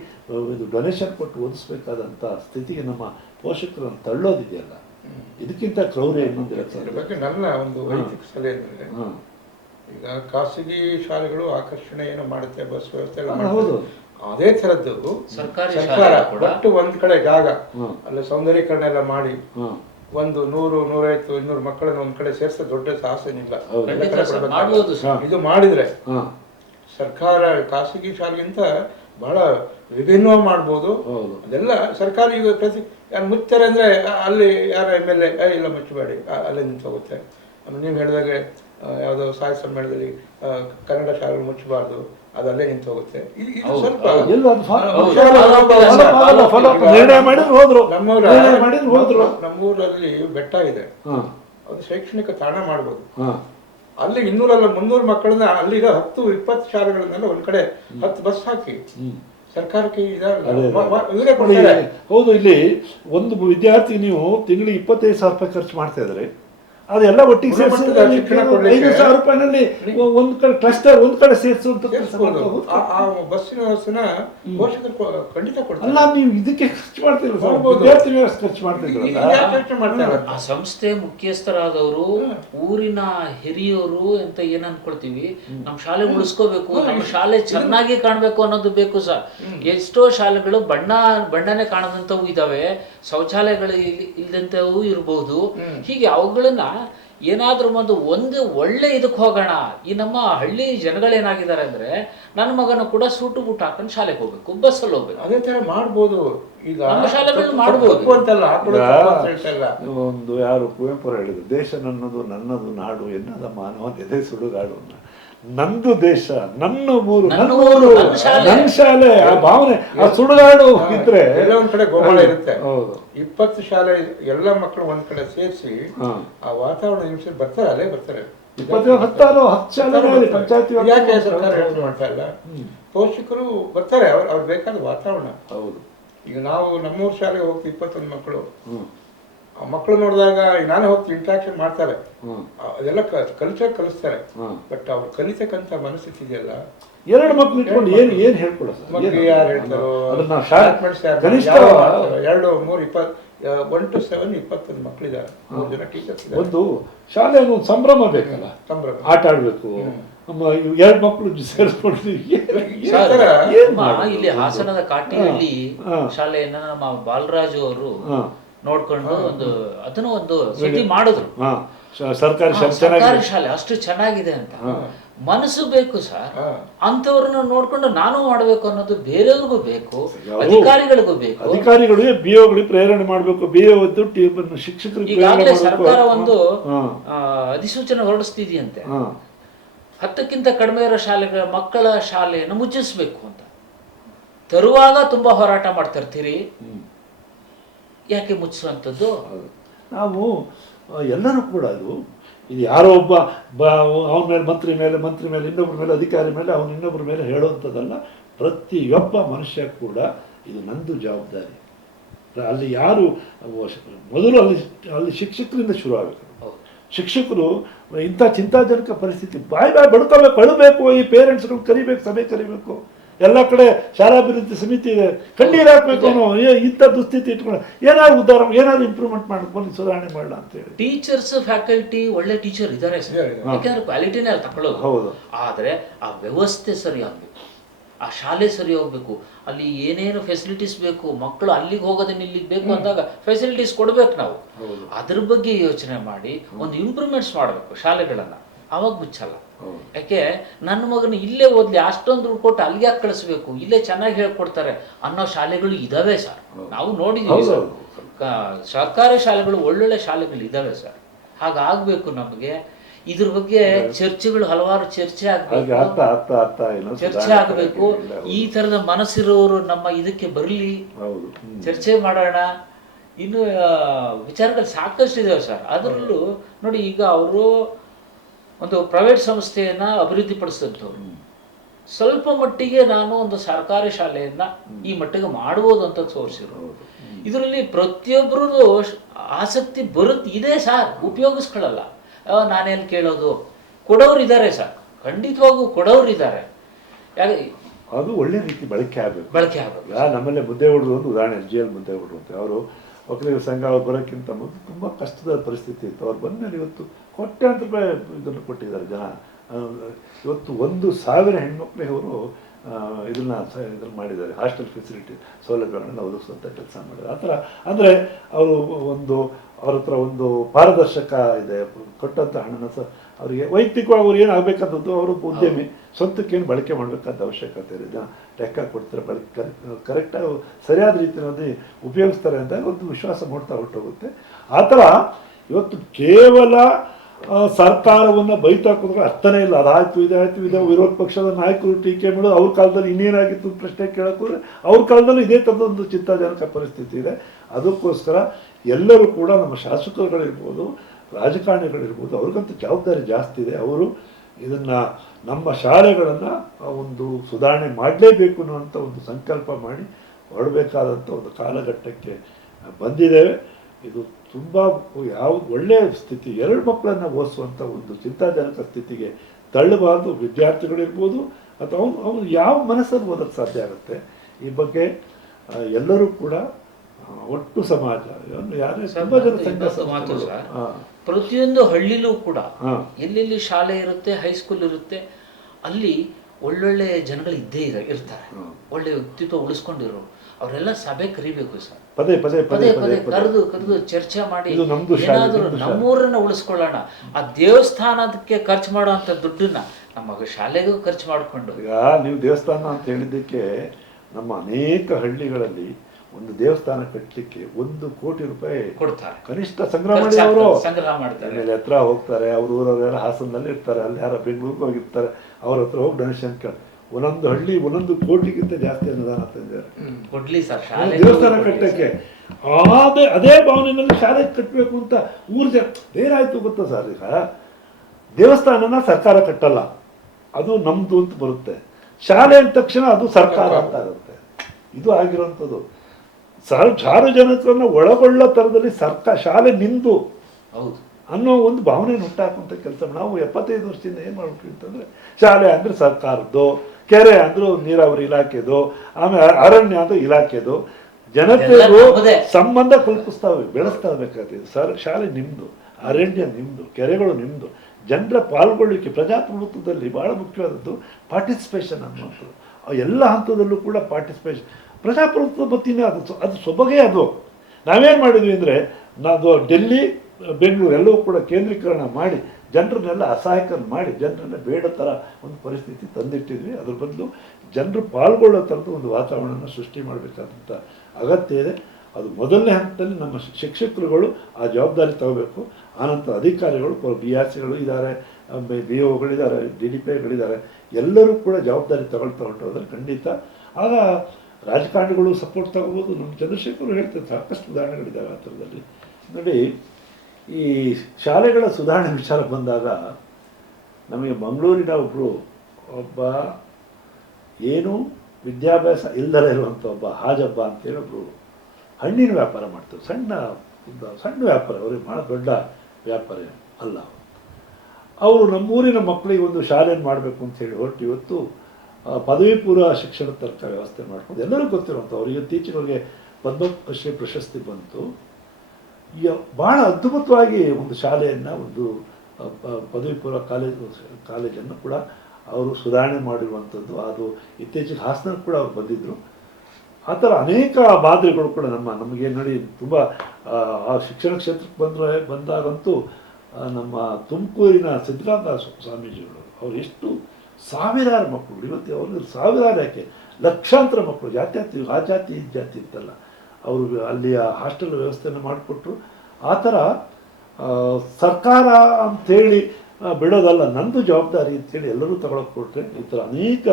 ಇದು ಡೊನೇಷನ್ ಕೊಟ್ಟು ಓದಿಸ್ಬೇಕಾದಂಥ ಸ್ಥಿತಿಗೆ ನಮ್ಮ ಪೋಷಕರನ್ನು ತಳ್ಳೋದಿದೆಯಲ್ಲ, ಇದಕ್ಕಿಂತ ಕ್ರೌರ್ಯ ಇನ್ನೊಂದಿರುತ್ತೆ. ಬಗ್ಗೆ ನನ್ನ ಒಂದು ವೈಯಕ್ತಿಕ ಸಲಹೆ ಅಂದರೆ, ಈಗ ಖಾಸಗಿ ಶಾಲೆಗಳು ಆಕರ್ಷಣೆ ಏನೋ ಮಾಡುತ್ತೆ, ಬಸ್ ವ್ಯವಸ್ಥೆ ಎಲ್ಲ ಹೌದು, ಅದೇ ಥರದ್ದು ಸರ್ಕಾರ ಒಟ್ಟು ಒಂದ್ ಕಡೆ ಜಾಗ ಅಲ್ಲಿ ಸೌಂದರ್ಯೀಕರಣ ಎಲ್ಲ ಮಾಡಿ ಒಂದು 100, 150, 200 ಮಕ್ಕಳನ್ನು ಒಂದ್ ಕಡೆ ಸೇರಿಸ ದೊಡ್ಡ ಸಾಹಸ ಏನಿಲ್ಲ. ಇದು ಮಾಡಿದ್ರೆ ಸರ್ಕಾರ ಖಾಸಗಿ ಶಾಲೆಗಿಂತ ಬಹಳ ವಿಭಿನ್ನವಾಗಿ ಮಾಡ್ಬೋದು. ಅದೆಲ್ಲ ಸರ್ಕಾರ ಈಗ ಪ್ರತಿ ಯಾರು ಮುಚ್ತಾರೆ ಅಂದ್ರೆ ಅಲ್ಲಿ ಯಾರ MLA ಇಲ್ಲ ಮುಚ್ಚಬೇಡಿ, ಅಲ್ಲೇ ನಿಂತು ಹೋಗುತ್ತೆ. ನೀವು ಹೇಳಿದಾಗೆ ಯಾವುದೋ ಸಾಹಿತ್ಯ ಸಮ್ಮೇಳನದಲ್ಲಿ ಕನ್ನಡ ಶಾಲೆಗಳು ಮುಚ್ಚಬಾರ್ದು, ಅದಲ್ಲೇ ನಿಂತು ಹೋಗುತ್ತೆ. ಇದು ಸ್ವಲ್ಪ ನಮ್ಮೂರಲ್ಲಿ ಬೆಟ್ಟ ಇದೆ, ಅದು ಶೈಕ್ಷಣಿಕ ತಾಣ ಮಾಡ್ಬೋದು. ಅಲ್ಲಿ 200 300 ಮಕ್ಕಳನ್ನ ಅಲ್ಲಿರೋ 10-20 ಶಾಲೆಗಳನ್ನೆಲ್ಲ ಒಂದ್ ಕಡೆ 10 ಬಸ್ ಹಾಕಿ ಸರ್ಕಾರಕ್ಕೆ ಹೌದು. ಇಲ್ಲಿ ಒಂದು ವಿದ್ಯಾರ್ಥಿ ನೀವು ತಿಂಗಳಿಗೆ 25,000 ರೂಪಾಯಿ ಖರ್ಚು ಮಾಡ್ತಾ ಇದ್ರೆ ಅದೆಲ್ಲ ಒಟ್ಟಿಗೆ ಸೇರಿಸಿ 5,000 ರೂಪಾಯಿನಲ್ಲಿ ಒಂದ್ ಕಡೆ ಕ್ಲಸ್ಟರ್ ಒಂದ್ ಕಡೆ ಸೇರಿಸುವಂತ ಬಸ್ಸಿನ ವ್ಯವಸ್ಥೆನ ಪೋಷಕರು ಖಂಡಿತ ಕೊಡ್ತಾರೆ. ಅಲ್ಲ, ನೀವು ಇದಕ್ಕೆ ಖರ್ಚು ಮಾಡ್ತಿಲ್ಲ, ವಿದ್ಯಾರ್ಥಿ ವ್ಯವಸ್ಥೆ ಖರ್ಚು ಮಾಡ್ತಿದ್ರಲ್ಲ. ಆ ಸಂಸ್ಥೆ ಮುಖ್ಯಸ್ಥರಾದವರು ಊರಿನ ಹಿರಿಯವರು ಅಂತ ಏನ್ ಅನ್ಕೊಳ್ತೀವಿ, ನಮ್ಮ ಶಾಲೆ ಉಳಿಸ್ಕೋಬೇಕು, ನಮ್ಮ ಶಾಲೆ ಚೆನ್ನಾಗಿ ಕಾಣ್ಬೇಕು ಅನ್ನೋದು ಬೇಕು ಸರ್. ಎಷ್ಟೋ ಶಾಲೆಗಳು ಬಣ್ಣನೆ ಕಾಣದಂತವು ಇದಾವೆ, ಶೌಚಾಲಯಗಳು ಇಲ್ದಂತವು ಇರಬಹುದು. ಹೀಗೆ ಅವುಗಳನ್ನ ಏನಾದ್ರೂ ಒಂದು ಒಳ್ಳೆ ಇದಕ್ಕೆ ಹೋಗೋಣ. ಈ ನಮ್ಮ ಹಳ್ಳಿ ಜನಗಳೇನಾಗಿದ್ದಾರೆ ಅಂದ್ರೆ, ನನ್ನ ಮಗನ ಕೂಡ ಸೂಟು ಬೂಟ್ ಹಾಕೊಂಡು ಶಾಲೆಗೆ ಹೋಗ್ಬೇಕು, ಬಸ್ಸಲ್ಲಿ ಹೋಗ್ಬೇಕು, ಅದೇ ತರ ಮಾಡ್ಬೋದು. ಈಗ ನಮ್ಮ ಶಾಲೆಗಳು ಮಾಡ್ಬೋದು. ಒಂದು ಯಾರು ಕುವೆಂಪು ಹೇಳಿದ್ರು, ದೇಶ ನನ್ನದು ನಾಡು ಎನ್ನದ ಮಾನವ ಎದೆ ಸುಡುಗಾಡು. ನಂದು ದೇಶ, ನನ್ನ ಊರು, ನನ್ನ ಶಾಲೆ, ಆ ಭಾವನೆ, ಆ ಸುಡುಗಾಡು ಇದ್ರೆ ಎಲ್ಲ ಒಂದ್ ಕಡೆ ಗೋಮಾಳ ಇರುತ್ತೆ. 20 ಶಾಲೆ ಎಲ್ಲ ಮಕ್ಕಳು ಒಂದ್ ಕಡೆ ಸೇರಿಸಿ ಆ ವಾತಾವರಣ ನಿಮಿಷ ಬರ್ತಾರೆ, ಅಲ್ಲೇ ಬರ್ತಾರೆ. 10 ಶಾಲೆ ಪಂಚಾಯತಿ ಯಾಕೆ ಸರ್ಕಾರ ಯೋಚನೆ ಮಾಡ್ತಾ ಇಲ್ಲ? ಪೋಷಕರು ಬರ್ತಾರೆ, ಅವ್ರು ಬೇಕಾದ ವಾತಾವರಣ. ಹೌದು. ಈಗ ನಾವು ನಮ್ಮೂರು ಶಾಲೆಗೆ ಹೋಗ್ತೀವಿ, 21 ಮಕ್ಕಳು. ಆ ಮಕ್ಕಳು ನೋಡಿದಾಗ ನಾನೇ ಹೋಗ್ತೀವಿ, ಇಂಟ್ರಾಕ್ಷನ್ ಮಾಡ್ತಾರೆ, ಅದೆಲ್ಲ ಕಲ್ಚರ್ ಕಲಿಸ್ತಾರೆ. ಬಟ್ ಅವ್ರು ಕಲಿತಕ್ಕಂಥ ಮನಸ್ಥಿತಿ ಇದೆಯಲ್ಲ, 2 ಮಕ್ಕಳು ಇಟ್ಕೊಂಡು ಏನ್ ಹೇಳ್ಕೊಡೋದು? ಯಾರು ಹೇಳ್ತಾರೋ 2, 3, 1 to 7 21 ಮಕ್ಕಳಿದ್ದಾರೆ, 3 ಜನ ಟೀಚರ್ಸ್. ಒಂದು ಶಾಲೆ ಒಂದು ಸಂಭ್ರಮ ಬೇಕಲ್ಲ, ಸಂಭ್ರಮ, ಆಟ ಆಡ್ಬೇಕು. 2 ಮಕ್ಕಳು ಸೇರಿಸ್ಕೊಂಡು ಇಲ್ಲಿ ಹಾಸನದ ಕಾಟಿಹಳ್ಳಿ ಶಾಲೆಯನ್ನ ನಮ್ಮ ಬಾಲರಾಜು ಅವರು ನೋಡ್ಕೊಂಡು ಅದನ್ನು ಒಂದು ಸುದ್ದಿ ಮಾಡಿದ್ರು. ಸರ್ಕಾರಿ ಶಾಲೆ ಅಷ್ಟು ಚೆನ್ನಾಗಿದೆ ಅಂತ. ಮನಸ್ಸು ಬೇಕು ಸರ್, ಅಂತವ್ರನ್ನ ನೋಡ್ಕೊಂಡು ನಾನು ಮಾಡ್ಬೇಕು ಅನ್ನೋದು ಬೇರೆಯವ್ರಿಗೂ ಬೇಕು, ಅಧಿಕಾರಿಗಳಿಗೂ ಬೇಕು. ಅಧಿಕಾರಿಗಳು ಬಿಒಗಳಿಗೆ ಪ್ರೇರಣೆ ಮಾಡಬೇಕು, ಬಿಒ ಶಿಕ್ಷಕರಿಗೆ ಈಗಾಗಲೇ ಸರ್ಕಾರ ಒಂದು ಅಧಿಸೂಚನೆ ಹೊರಡಿಸ್ತಿದೆಯಂತೆ, 10ಕ್ಕಿಂತ ಕಡಿಮೆ ಇರೋ ಶಾಲೆಗಳ ಮಕ್ಕಳ ಶಾಲೆಯನ್ನು ಮುಚ್ಚಿಸ್ಬೇಕು ಅಂತ. ತರುವಾಗ ತುಂಬಾ ಹೋರಾಟ ಮಾಡ್ತಿರ್ತೀರಿ, ಯಾಕೆ ಮುಚ್ಚಿಸುವಂಥದ್ದು? ನಾವು ಎಲ್ಲರೂ ಕೂಡ ಇದು ಯಾರೋ ಒಬ್ಬ ಅವನ ಮೇಲೆ ಮಂತ್ರಿ ಮೇಲೆ ಇನ್ನೊಬ್ಬರ ಮೇಲೆ ಅಧಿಕಾರಿ ಮೇಲೆ ಇನ್ನೊಬ್ಬರ ಮೇಲೆ ಹೇಳುವಂಥದ್ದಲ್ಲ. ಪ್ರತಿಯೊಬ್ಬ ಮನುಷ್ಯ ಕೂಡ ಇದು ನಂದು ಜವಾಬ್ದಾರಿ. ಅಲ್ಲಿ ಯಾರು ಮೊದಲು ಅಲ್ಲಿ ಶಿಕ್ಷಕರಿಂದ ಶುರು ಆಗಬೇಕು. ಶಿಕ್ಷಕರು ಇಂಥ ಚಿಂತಾಜನಕ ಪರಿಸ್ಥಿತಿ ಬಾಯಿ ಅಳಬೇಕು, ಈ ಪೇರೆಂಟ್ಸ್ಗಳು ಕರಿಬೇಕು, ಸಭೆ ಕರಿಬೇಕು. ಎಲ್ಲ ಕಡೆ ಶಾಲಾಭಿವೃದ್ಧಿ ಸಮಿತಿ ಇದೆ, ಕಣ್ಣೀರು ಹಾಕ್ಬೇಕು ಅನ್ನೋ ಇಂಥ ದುಸ್ಥಿತಿ ಇಟ್ಕೊಂಡು ಏನಾದ್ರು ಇಂಪ್ರೂವ್ಮೆಂಟ್ ಮಾಡ್ಕೊಂಡು ಸುಧಾರಣೆ ಮಾಡೋಣ ಅಂತ ಹೇಳಿ. ಟೀಚರ್ಸ್ ಫ್ಯಾಕಲ್ಟಿ ಒಳ್ಳೆ ಟೀಚರ್ ಇದ್ದಾರೆ, ಯಾಕಂದ್ರೆ ಕ್ವಾಲಿಟಿನೇ ಅಲ್ಲಿ ತಗೊಳ್ಳೋದು. ಹೌದು. ಆದರೆ ಆ ವ್ಯವಸ್ಥೆ ಸರಿ ಆಗ್ಬೇಕು, ಆ ಶಾಲೆ ಸರಿ ಹೋಗ್ಬೇಕು, ಅಲ್ಲಿ ಏನೇನು ಫೆಸಿಲಿಟೀಸ್ ಬೇಕು, ಮಕ್ಕಳು ಅಲ್ಲಿಗೆ ಹೋಗೋದನ್ನ ಇಲ್ಲಿಗೆ ಬೇಕು ಅಂದಾಗ ಫೆಸಿಲಿಟೀಸ್ ಕೊಡ್ಬೇಕು ನಾವು. ಅದ್ರ ಬಗ್ಗೆ ಯೋಚನೆ ಮಾಡಿ ಒಂದು ಇಂಪ್ರೂವ್ಮೆಂಟ್ಸ್ ಮಾಡಬೇಕು ಶಾಲೆಗಳನ್ನ, ಅವಾಗ ಮುಚ್ಚಲ್ಲ. ಯಾಕೆ ನನ್ನ ಮಗನ ಇಲ್ಲೇ ಓದ್ಲಿ, ಅಷ್ಟೊಂದು ದುಡ್ಡು ಕೊಟ್ಟು ಅಲ್ಲಿಗೆ ಯಾಕೆ ಕಳಿಸ್ಬೇಕು, ಇಲ್ಲೇ ಚೆನ್ನಾಗಿ ಹೇಳ್ಕೊಡ್ತಾರೆ ಅನ್ನೋ ಶಾಲೆಗಳು ಇದಾವೆ ಸರ್. ನಾವು ನೋಡಿದೀವಿ ಸರ್, ಸರ್ಕಾರಿ ಶಾಲೆಗಳು ಒಳ್ಳೊಳ್ಳೆ ಶಾಲೆಗಳು ಇದಾವೆ ಸರ್. ಹಾಗಾಗ್ಬೇಕು ನಮಗೆ. ಇದ್ರ ಬಗ್ಗೆ ಚರ್ಚೆಗಳು ಹಲವಾರು ಚರ್ಚೆ ಆಗಬೇಕು. ಈ ತರದ ಮನಸ್ಸಿರೋರು ನಮ್ಮ ಇದಕ್ಕೆ ಬರಲಿ, ಚರ್ಚೆ ಮಾಡೋಣ. ಇನ್ನು ವಿಚಾರಗಳು ಸಾಕಷ್ಟು ಇದಾವೆ ಸರ್. ಅದರಲ್ಲೂ ನೋಡಿ, ಈಗ ಅವರು ಒಂದು ಪ್ರೈವೇಟ್ ಸಂಸ್ಥೆಯನ್ನ ಅಭಿವೃದ್ಧಿ ಪಡಿಸಿದಂಥವ್ರು, ಸ್ವಲ್ಪ ಮಟ್ಟಿಗೆ ನಾನು ಒಂದು ಸರ್ಕಾರಿ ಶಾಲೆಯನ್ನ ಈ ಮಟ್ಟಿಗೆ ಮಾಡ್ಬೋದು ಅಂತ ತೋರಿಸಿರು. ಇದರಲ್ಲಿ ಪ್ರತಿಯೊಬ್ಬರು ಆಸಕ್ತಿ ಇದೆ ಸರ್, ಉಪಯೋಗಿಸ್ಕೊಳ್ಳಲ್ಲ. ನಾನೆಲ್ಲಿ ಕೇಳೋದು, ಕೊಡೋರು ಇದ್ದಾರೆ ಸರ್, ಖಂಡಿತವಾಗೂ ಕೊಡೋರು ಇದ್ದಾರೆ. ಅದು ಒಳ್ಳೆ ರೀತಿ ಬಳಕೆ ಆಗಬೇಕು. ನಮ್ಮಲ್ಲೇ ಮುದ್ದೇಗೌಡರು ಒಂದು ಉದಾಹರಣೆ, GL ಮುದ್ದೇಗೌಡರು ಅಂತ, ಅವರು ಒಕ್ಕಲಿಗರ ಸಂಘ ಅವ್ರು ಬರೋಕ್ಕಿಂತ ಮೊದಲು ತುಂಬ ಕಷ್ಟದ ಪರಿಸ್ಥಿತಿ ಇತ್ತು. ಅವ್ರು ಬಂದಮೇಲೆ ಇವತ್ತು ಕೋಟ್ಯಾಂತರ ರೂಪಾಯಿ ಇದನ್ನು ಕೊಟ್ಟಿದ್ದಾರೆ ಜನ. ಇವತ್ತು 1,000 ಹೆಣ್ಮಕ್ಳಿಗೆ ಅವರು ಇದನ್ನು ಮಾಡಿದ್ದಾರೆ, ಹಾಸ್ಟೆಲ್ ಫೆಸಿಲಿಟಿ ಸೌಲಭ್ಯಗಳನ್ನು ಒದಗಿಸುವಂಥ ಕೆಲಸ ಮಾಡಿದ್ದಾರೆ. ಆ ಥರ ಅಂದರೆ ಅವರು ಅವ್ರ ಹತ್ರ ಒಂದು ಪಾರದರ್ಶಕ ಇದೆ. ಕೊಟ್ಟಂಥ ಹಣನ ಸಹ ಅವರಿಗೆ ವೈಯಕ್ತಿಕವಾಗಿ ಅವ್ರು ಏನಾಗಬೇಕಂಥದ್ದು, ಅವರು ಉದ್ಯಮಿ ಸ್ವಂತಕ್ಕೇನು ಬಳಕೆ ಮಾಡಬೇಕಾದ ಅವಶ್ಯಕತೆ ಇದೆ. ಲೆಕ್ಕ ಕೊಡ್ತಾರೆ, ಕರೆಕ್ಟಾಗಿ ಸರಿಯಾದ ರೀತಿಯಲ್ಲಿ ಉಪಯೋಗಿಸ್ತಾರೆ ಅಂತ ಒಂದು ವಿಶ್ವಾಸ ಮೂಡ್ತಾ ಹೊರಟೋಗುತ್ತೆ. ಆ ಥರ ಇವತ್ತು ಕೇವಲ ಸರ್ಕಾರವನ್ನು ಬೈತಾ ಕೂತ್ರೆ ಅರ್ಥನೇ ಇಲ್ಲ. ಅದಾಯ್ತು ಇದಾಯ್ತು ವಿರೋಧ ಪಕ್ಷದ ನಾಯಕರು ಟೀಕೆ ಮಾಡೋದು, ಅವ್ರ ಕಾಲದಲ್ಲಿ ಇನ್ನೇನಾಗಿತ್ತು ಪ್ರಶ್ನೆ ಕೇಳೋಕ್ಕೋದ್ರೆ ಅವ್ರ ಕಾಲದಲ್ಲೂ ಇದೇ ಥರದ ಒಂದು ಚಿಂತಾಜನಕ ಪರಿಸ್ಥಿತಿ ಇದೆ. ಅದಕ್ಕೋಸ್ಕರ ಎಲ್ಲರೂ ಕೂಡ ನಮ್ಮ ಶಾಸಕರುಗಳಿರ್ಬೋದು, ರಾಜಕಾರಣಿಗಳಿರ್ಬೋದು, ಅವ್ರಿಗಂತೂ ಜವಾಬ್ದಾರಿ ಜಾಸ್ತಿ ಇದೆ. ಅವರು ಇದನ್ನು ನಮ್ಮ ಶಾಲೆಗಳನ್ನು ಒಂದು ಸುಧಾರಣೆ ಮಾಡಲೇಬೇಕು ಅನ್ನುವಂಥ ಒಂದು ಸಂಕಲ್ಪ ಮಾಡಿ ಹೊರಡಬೇಕಾದಂಥ ಒಂದು ಕಾಲಘಟ್ಟಕ್ಕೆ ಬಂದಿದ್ದೇವೆ. ಇದು ತುಂಬ ಒಳ್ಳೆಯ ಸ್ಥಿತಿ. 2 ಮಕ್ಕಳನ್ನು ಓದಿಸುವಂಥ ಒಂದು ಚಿಂತಾಜನಕ ಸ್ಥಿತಿಗೆ ತಳ್ಳಬಾರ್ದು. ವಿದ್ಯಾರ್ಥಿಗಳಿರ್ಬೋದು ಅಥವಾ ಅವನು ಯಾವ ಮನಸ್ಸನ್ನು ಓದೋಕ್ಕೆ ಸಾಧ್ಯ ಆಗುತ್ತೆ. ಈ ಬಗ್ಗೆ ಎಲ್ಲರೂ ಕೂಡ ಒಟ್ಟು ಸಮಾಜ, ಯಾರೇ ತುಂಬ ಜನ ಪ್ರತಿಯೊಂದು ಹಳ್ಳಿಲೂ ಕೂಡ ಎಲ್ಲೆಲ್ಲಿ ಶಾಲೆ ಇರುತ್ತೆ, ಹೈಸ್ಕೂಲ್ ಇರುತ್ತೆ, ಅಲ್ಲಿ ಒಳ್ಳೊಳ್ಳೆ ಜನಗಳು ಇರ್ತಾರೆ, ಒಳ್ಳೆ ವ್ಯಕ್ತಿತ್ವ ಉಳಿಸ್ಕೊಂಡಿರೋ ಅವರೆಲ್ಲ ಸಭೆ ಕರಿಬೇಕು ಸರ್. ಪದೇ ಪದೇ ಕರೆದು ಚರ್ಚೆ ಮಾಡಿ ಏನಾದರೂ ನಮ್ಮೂರನ್ನ ಉಳಿಸ್ಕೊಳ್ಳೋಣ. ಆ ದೇವಸ್ಥಾನಕ್ಕೆ ಖರ್ಚು ಮಾಡುವಂತ ದುಡ್ಡನ್ನ ನಮ್ಮ ಶಾಲೆಗೂ ಖರ್ಚು ಮಾಡಿಕೊಂಡು. ಈಗ ನೀವು ದೇವಸ್ಥಾನ ಅಂತ ಹೇಳಿದ್ದಕ್ಕೆ ನಮ್ಮ ಅನೇಕ ಹಳ್ಳಿಗಳಲ್ಲಿ ಒಂದು ದೇವಸ್ಥಾನ ಕಟ್ಟಲಿಕ್ಕೆ 1 ಕೋಟಿ ರೂಪಾಯಿ ಕೊಡ್ತಾರೆ, ಕನಿಷ್ಠ ಸಂಗ್ರಹ ಮಾಡ್ತಾರೆ. ಆಮೇಲೆ ಹತ್ರ ಹೋಗ್ತಾರೆ, ಅವ್ರ ಊರವರೆಲ್ಲ ಹಾಸನದಲ್ಲಿ ಇರ್ತಾರೆ, ಅಲ್ಲಿ ಯಾರ ಬೆಂಗಳೂರಿಗೆ ಹೋಗಿರ್ತಾರೆ, ಅವ್ರ ಹತ್ರ ಹೋಗಿ ಡೊನೇಷನ್ ಒಂದೊಂದು ಹಳ್ಳಿ 1 ಕೋಟಿಗಿಂತ ಜಾಸ್ತಿ ಅನುದಾನ ತಂದಿದ್ದಾರೆ ದೇವಸ್ಥಾನ ಕಟ್ಟಕ್ಕೆ. ಅದೇ ಭಾವನೆಯಲ್ಲಿ ಶಾಲೆ ಕಟ್ಟಬೇಕು ಅಂತ ಊರ್ ಏನಾಯ್ತು ಗೊತ್ತಾ ಸರ್, ಈಗ ದೇವಸ್ಥಾನನ ಸರ್ಕಾರ ಕಟ್ಟಲ್ಲ, ಅದು ನಮ್ದು ಅಂತ ಬರುತ್ತೆ. ಶಾಲೆ ಅಂದ ತಕ್ಷಣ ಅದು ಸರ್ಕಾರ ಅಂತ ಆಗುತ್ತೆ. ಇದು ಆಗಿರೋಂಥದ್ದು ಸಾರ್ವಜನಿಕರನ್ನ ಒಳಗೊಳ್ಳೋ ಥರದಲ್ಲಿ ಶಾಲೆ ನಿಂದು ಅನ್ನೋ ಒಂದು ಭಾವನೆ ಹುಟ್ಟಾಕುವಂಥ ಕೆಲಸ ನಾವು 75 ವರ್ಷದಿಂದ ಏನು ಮಾಡ್ಬಿಟ್ವಿ ಅಂತಂದರೆ, ಶಾಲೆ ಅಂದರೆ ಸರ್ಕಾರದ್ದು, ಕೆರೆ ಅಂದರೂ ನೀರಾವರಿ ಇಲಾಖೆದು, ಆಮೇಲೆ ಅರಣ್ಯ ಅಂದ್ರೆ ಇಲಾಖೆದು, ಜನತೆಗೂ ಸಂಬಂಧ ಕಲ್ಪಿಸ್ತಾವೆ, ಬೆಳೆಸ್ತಾ ಬೇಕಾಗ್ತದೆ. ಶಾಲೆ ನಿಮ್ಮದು, ಅರಣ್ಯ ನಿಮ್ಮದು, ಕೆರೆಗಳು ನಿಮ್ಮದು. ಜನರ ಪಾಲ್ಗೊಳ್ಳಿಕೆ ಪ್ರಜಾಪ್ರಭುತ್ವದಲ್ಲಿ ಭಾಳ ಮುಖ್ಯವಾದದ್ದು ಪಾರ್ಟಿಸಿಪೇಷನ್ ಅನ್ನುವಂಥದ್ದು. ಎಲ್ಲ ಹಂತದಲ್ಲೂ ಕೂಡ ಪಾರ್ಟಿಸಿಪೇಷನ್ ಪ್ರಜಾಪ್ರಭುತ್ವ ಬತ್ತಿನೇ ಅದು ಸೊಬಗೇ ಅದು. ನಾವೇನು ಮಾಡಿದ್ವಿ ಅಂದರೆ, ನಾವು ಡೆಲ್ಲಿ ಬೆಂಗಳೂರು ಎಲ್ಲವೂ ಕೂಡ ಕೇಂದ್ರೀಕರಣ ಮಾಡಿ ಜನರನ್ನೆಲ್ಲ ಅಸಹಾಯಕರನ್ನು ಮಾಡಿ ಜನರನ್ನ ಬೇಡ ಥರ ಒಂದು ಪರಿಸ್ಥಿತಿ ತಂದಿಟ್ಟಿದ್ವಿ. ಅದ್ರ ಬದಲು ಜನರು ಪಾಲ್ಗೊಳ್ಳೋ ಥರದ್ದು ಒಂದು ವಾತಾವರಣನ ಸೃಷ್ಟಿ ಮಾಡಬೇಕಾದಂಥ ಅಗತ್ಯ ಇದೆ. ಅದು ಮೊದಲನೇ ಹಂತದಲ್ಲಿ ನಮ್ಮ ಶಿಕ್ಷಕರುಗಳು ಆ ಜವಾಬ್ದಾರಿ ತಗೋಬೇಕು. ಆನಂತರ ಅಧಿಕಾರಿಗಳು, BRCಗಳು ಇದ್ದಾರೆ, BOಗಳಿದ್ದಾರೆ, DDPಗಳಿದ್ದಾರೆ, ಎಲ್ಲರೂ ಕೂಡ ಜವಾಬ್ದಾರಿ ತಗೊಳ್ತಾ ಹೊರಟೋದ್ರೆ ಖಂಡಿತ ಆಗ ರಾಜಕಾರಣಿಗಳು ಸಪೋರ್ಟ್ ತಗೋಬೋದು. ನಮ್ಮ ಚಂದ್ರಶೇಖರ್ ಹೇಳ್ತಾರೆ, ಸಾಕಷ್ಟು ಉದಾಹರಣೆಗಳಿದ್ದಾವೆ ಆ ಥರದಲ್ಲಿ. ನೋಡಿ, ಈ ಶಾಲೆಗಳ ಸುಧಾರಣೆ ವಿಚಾರ ಬಂದಾಗ ನಮಗೆ ಮಂಗಳೂರಿನ ಒಬ್ಬ ಏನು ವಿದ್ಯಾಭ್ಯಾಸ ಇಲ್ಲದೇ ಇರುವಂಥ ಒಬ್ಬ ಹಾಜಬ್ಬ ಅಂತೇಳಿ ಒಬ್ಬರು ಹಣ್ಣಿನ ವ್ಯಾಪಾರ ಮಾಡ್ತಾರೆ. ಸಣ್ಣ ವ್ಯಾಪಾರ, ಅವ್ರಿಗೆ ಭಾಳ ದೊಡ್ಡ ವ್ಯಾಪಾರ ಅಲ್ಲ. ಅವರು ನಮ್ಮೂರಿನ ಮಕ್ಕಳಿಗೆ ಒಂದು ಶಾಲೆಯನ್ನು ಮಾಡಬೇಕು ಅಂತೇಳಿ ಹೊರಟು ಇವತ್ತು ಪದವಿ ಪೂರ್ವ ಶಿಕ್ಷಣ ತನಕ ವ್ಯವಸ್ಥೆ ಮಾಡ್ಕೊಂಡು ಎಲ್ಲರಿಗೂ ಗೊತ್ತಿರುವಂಥ ಅವ್ರಿಗೆ ಇತ್ತೀಚಿನವರಿಗೆ ಪದ್ಮಶ್ರೀ ಪ್ರಶಸ್ತಿ ಬಂತು. ಭಾಳ ಅದ್ಭುತವಾಗಿ ಒಂದು ಶಾಲೆಯನ್ನು, ಒಂದು ಪದವಿ ಪೂರ್ವ ಕಾಲೇಜನ್ನು ಕೂಡ ಅವರು ಸುಧಾರಣೆ ಮಾಡಿರುವಂಥದ್ದು. ಅದು ಇತ್ತೀಚೆಗೆ ಹಾಸನ ಕೂಡ ಅವ್ರು ಬಂದಿದ್ದರು. ಆ ಥರ ಅನೇಕ ಮಾದರಿಗಳು ಕೂಡ ನಮಗೆ ನೋಡಿ ತುಂಬ ಆ ಶಿಕ್ಷಣ ಕ್ಷೇತ್ರಕ್ಕೆ ಬಂದಾಗಂತೂ ನಮ್ಮ ತುಮಕೂರಿನ ಸಿದ್ಧಗಂಗಾ ಸ್ವಾಮೀಜಿಗಳು ಅವರು ಎಷ್ಟು ಸಾವಿರಾರು ಮಕ್ಕಳು, ಇವತ್ತು ಅವ್ರಿಗೆ ಸಾವಿರಾರು ಯಾಕೆ ಲಕ್ಷಾಂತರ ಮಕ್ಕಳು, ಜಾತ್ಯಾತಿ ಆ ಜಾತಿ ಈ ಜಾತಿ ಇತ್ತಲ್ಲ, ಅವರು ಅಲ್ಲಿಯ ಹಾಸ್ಟೆಲ್ ವ್ಯವಸ್ಥೆಯನ್ನು ಮಾಡಿಕೊಟ್ರು. ಆ ಥರ ಸರ್ಕಾರ ಅಂಥೇಳಿ ಬಿಡೋದಲ್ಲ, ನಂದು ಜವಾಬ್ದಾರಿ ಅಂಥೇಳಿ ಎಲ್ಲರೂ ತಗೊಳಕ್ಕೆ ಕೊಟ್ಟರೆ ಈ ಥರ ಅನೇಕ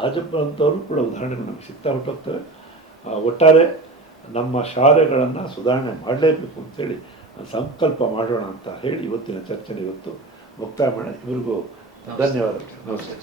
ಹಾಜಪ್ಪ ಅಂಥವರು ಕೂಡ ಉದಾಹರಣೆಗಳು ನಮಗೆ ಸಿಗ್ತಾ ಹೊರಟೋಗ್ತವೆ. ಒಟ್ಟಾರೆ ನಮ್ಮ ಶಾಲೆಗಳನ್ನು ಸುಧಾರಣೆ ಮಾಡಲೇಬೇಕು ಅಂತೇಳಿ ಸಂಕಲ್ಪ ಮಾಡೋಣ ಅಂತ ಹೇಳಿ ಇವತ್ತಿನ ಚರ್ಚೆನ ಇವತ್ತು ಮುಕ್ತಾಯ ಮಾಡೋಣ. ಇವ್ರಿಗೂ ಧನ್ಯವಾದಗಳು. ನಮಸ್ಕಾರ.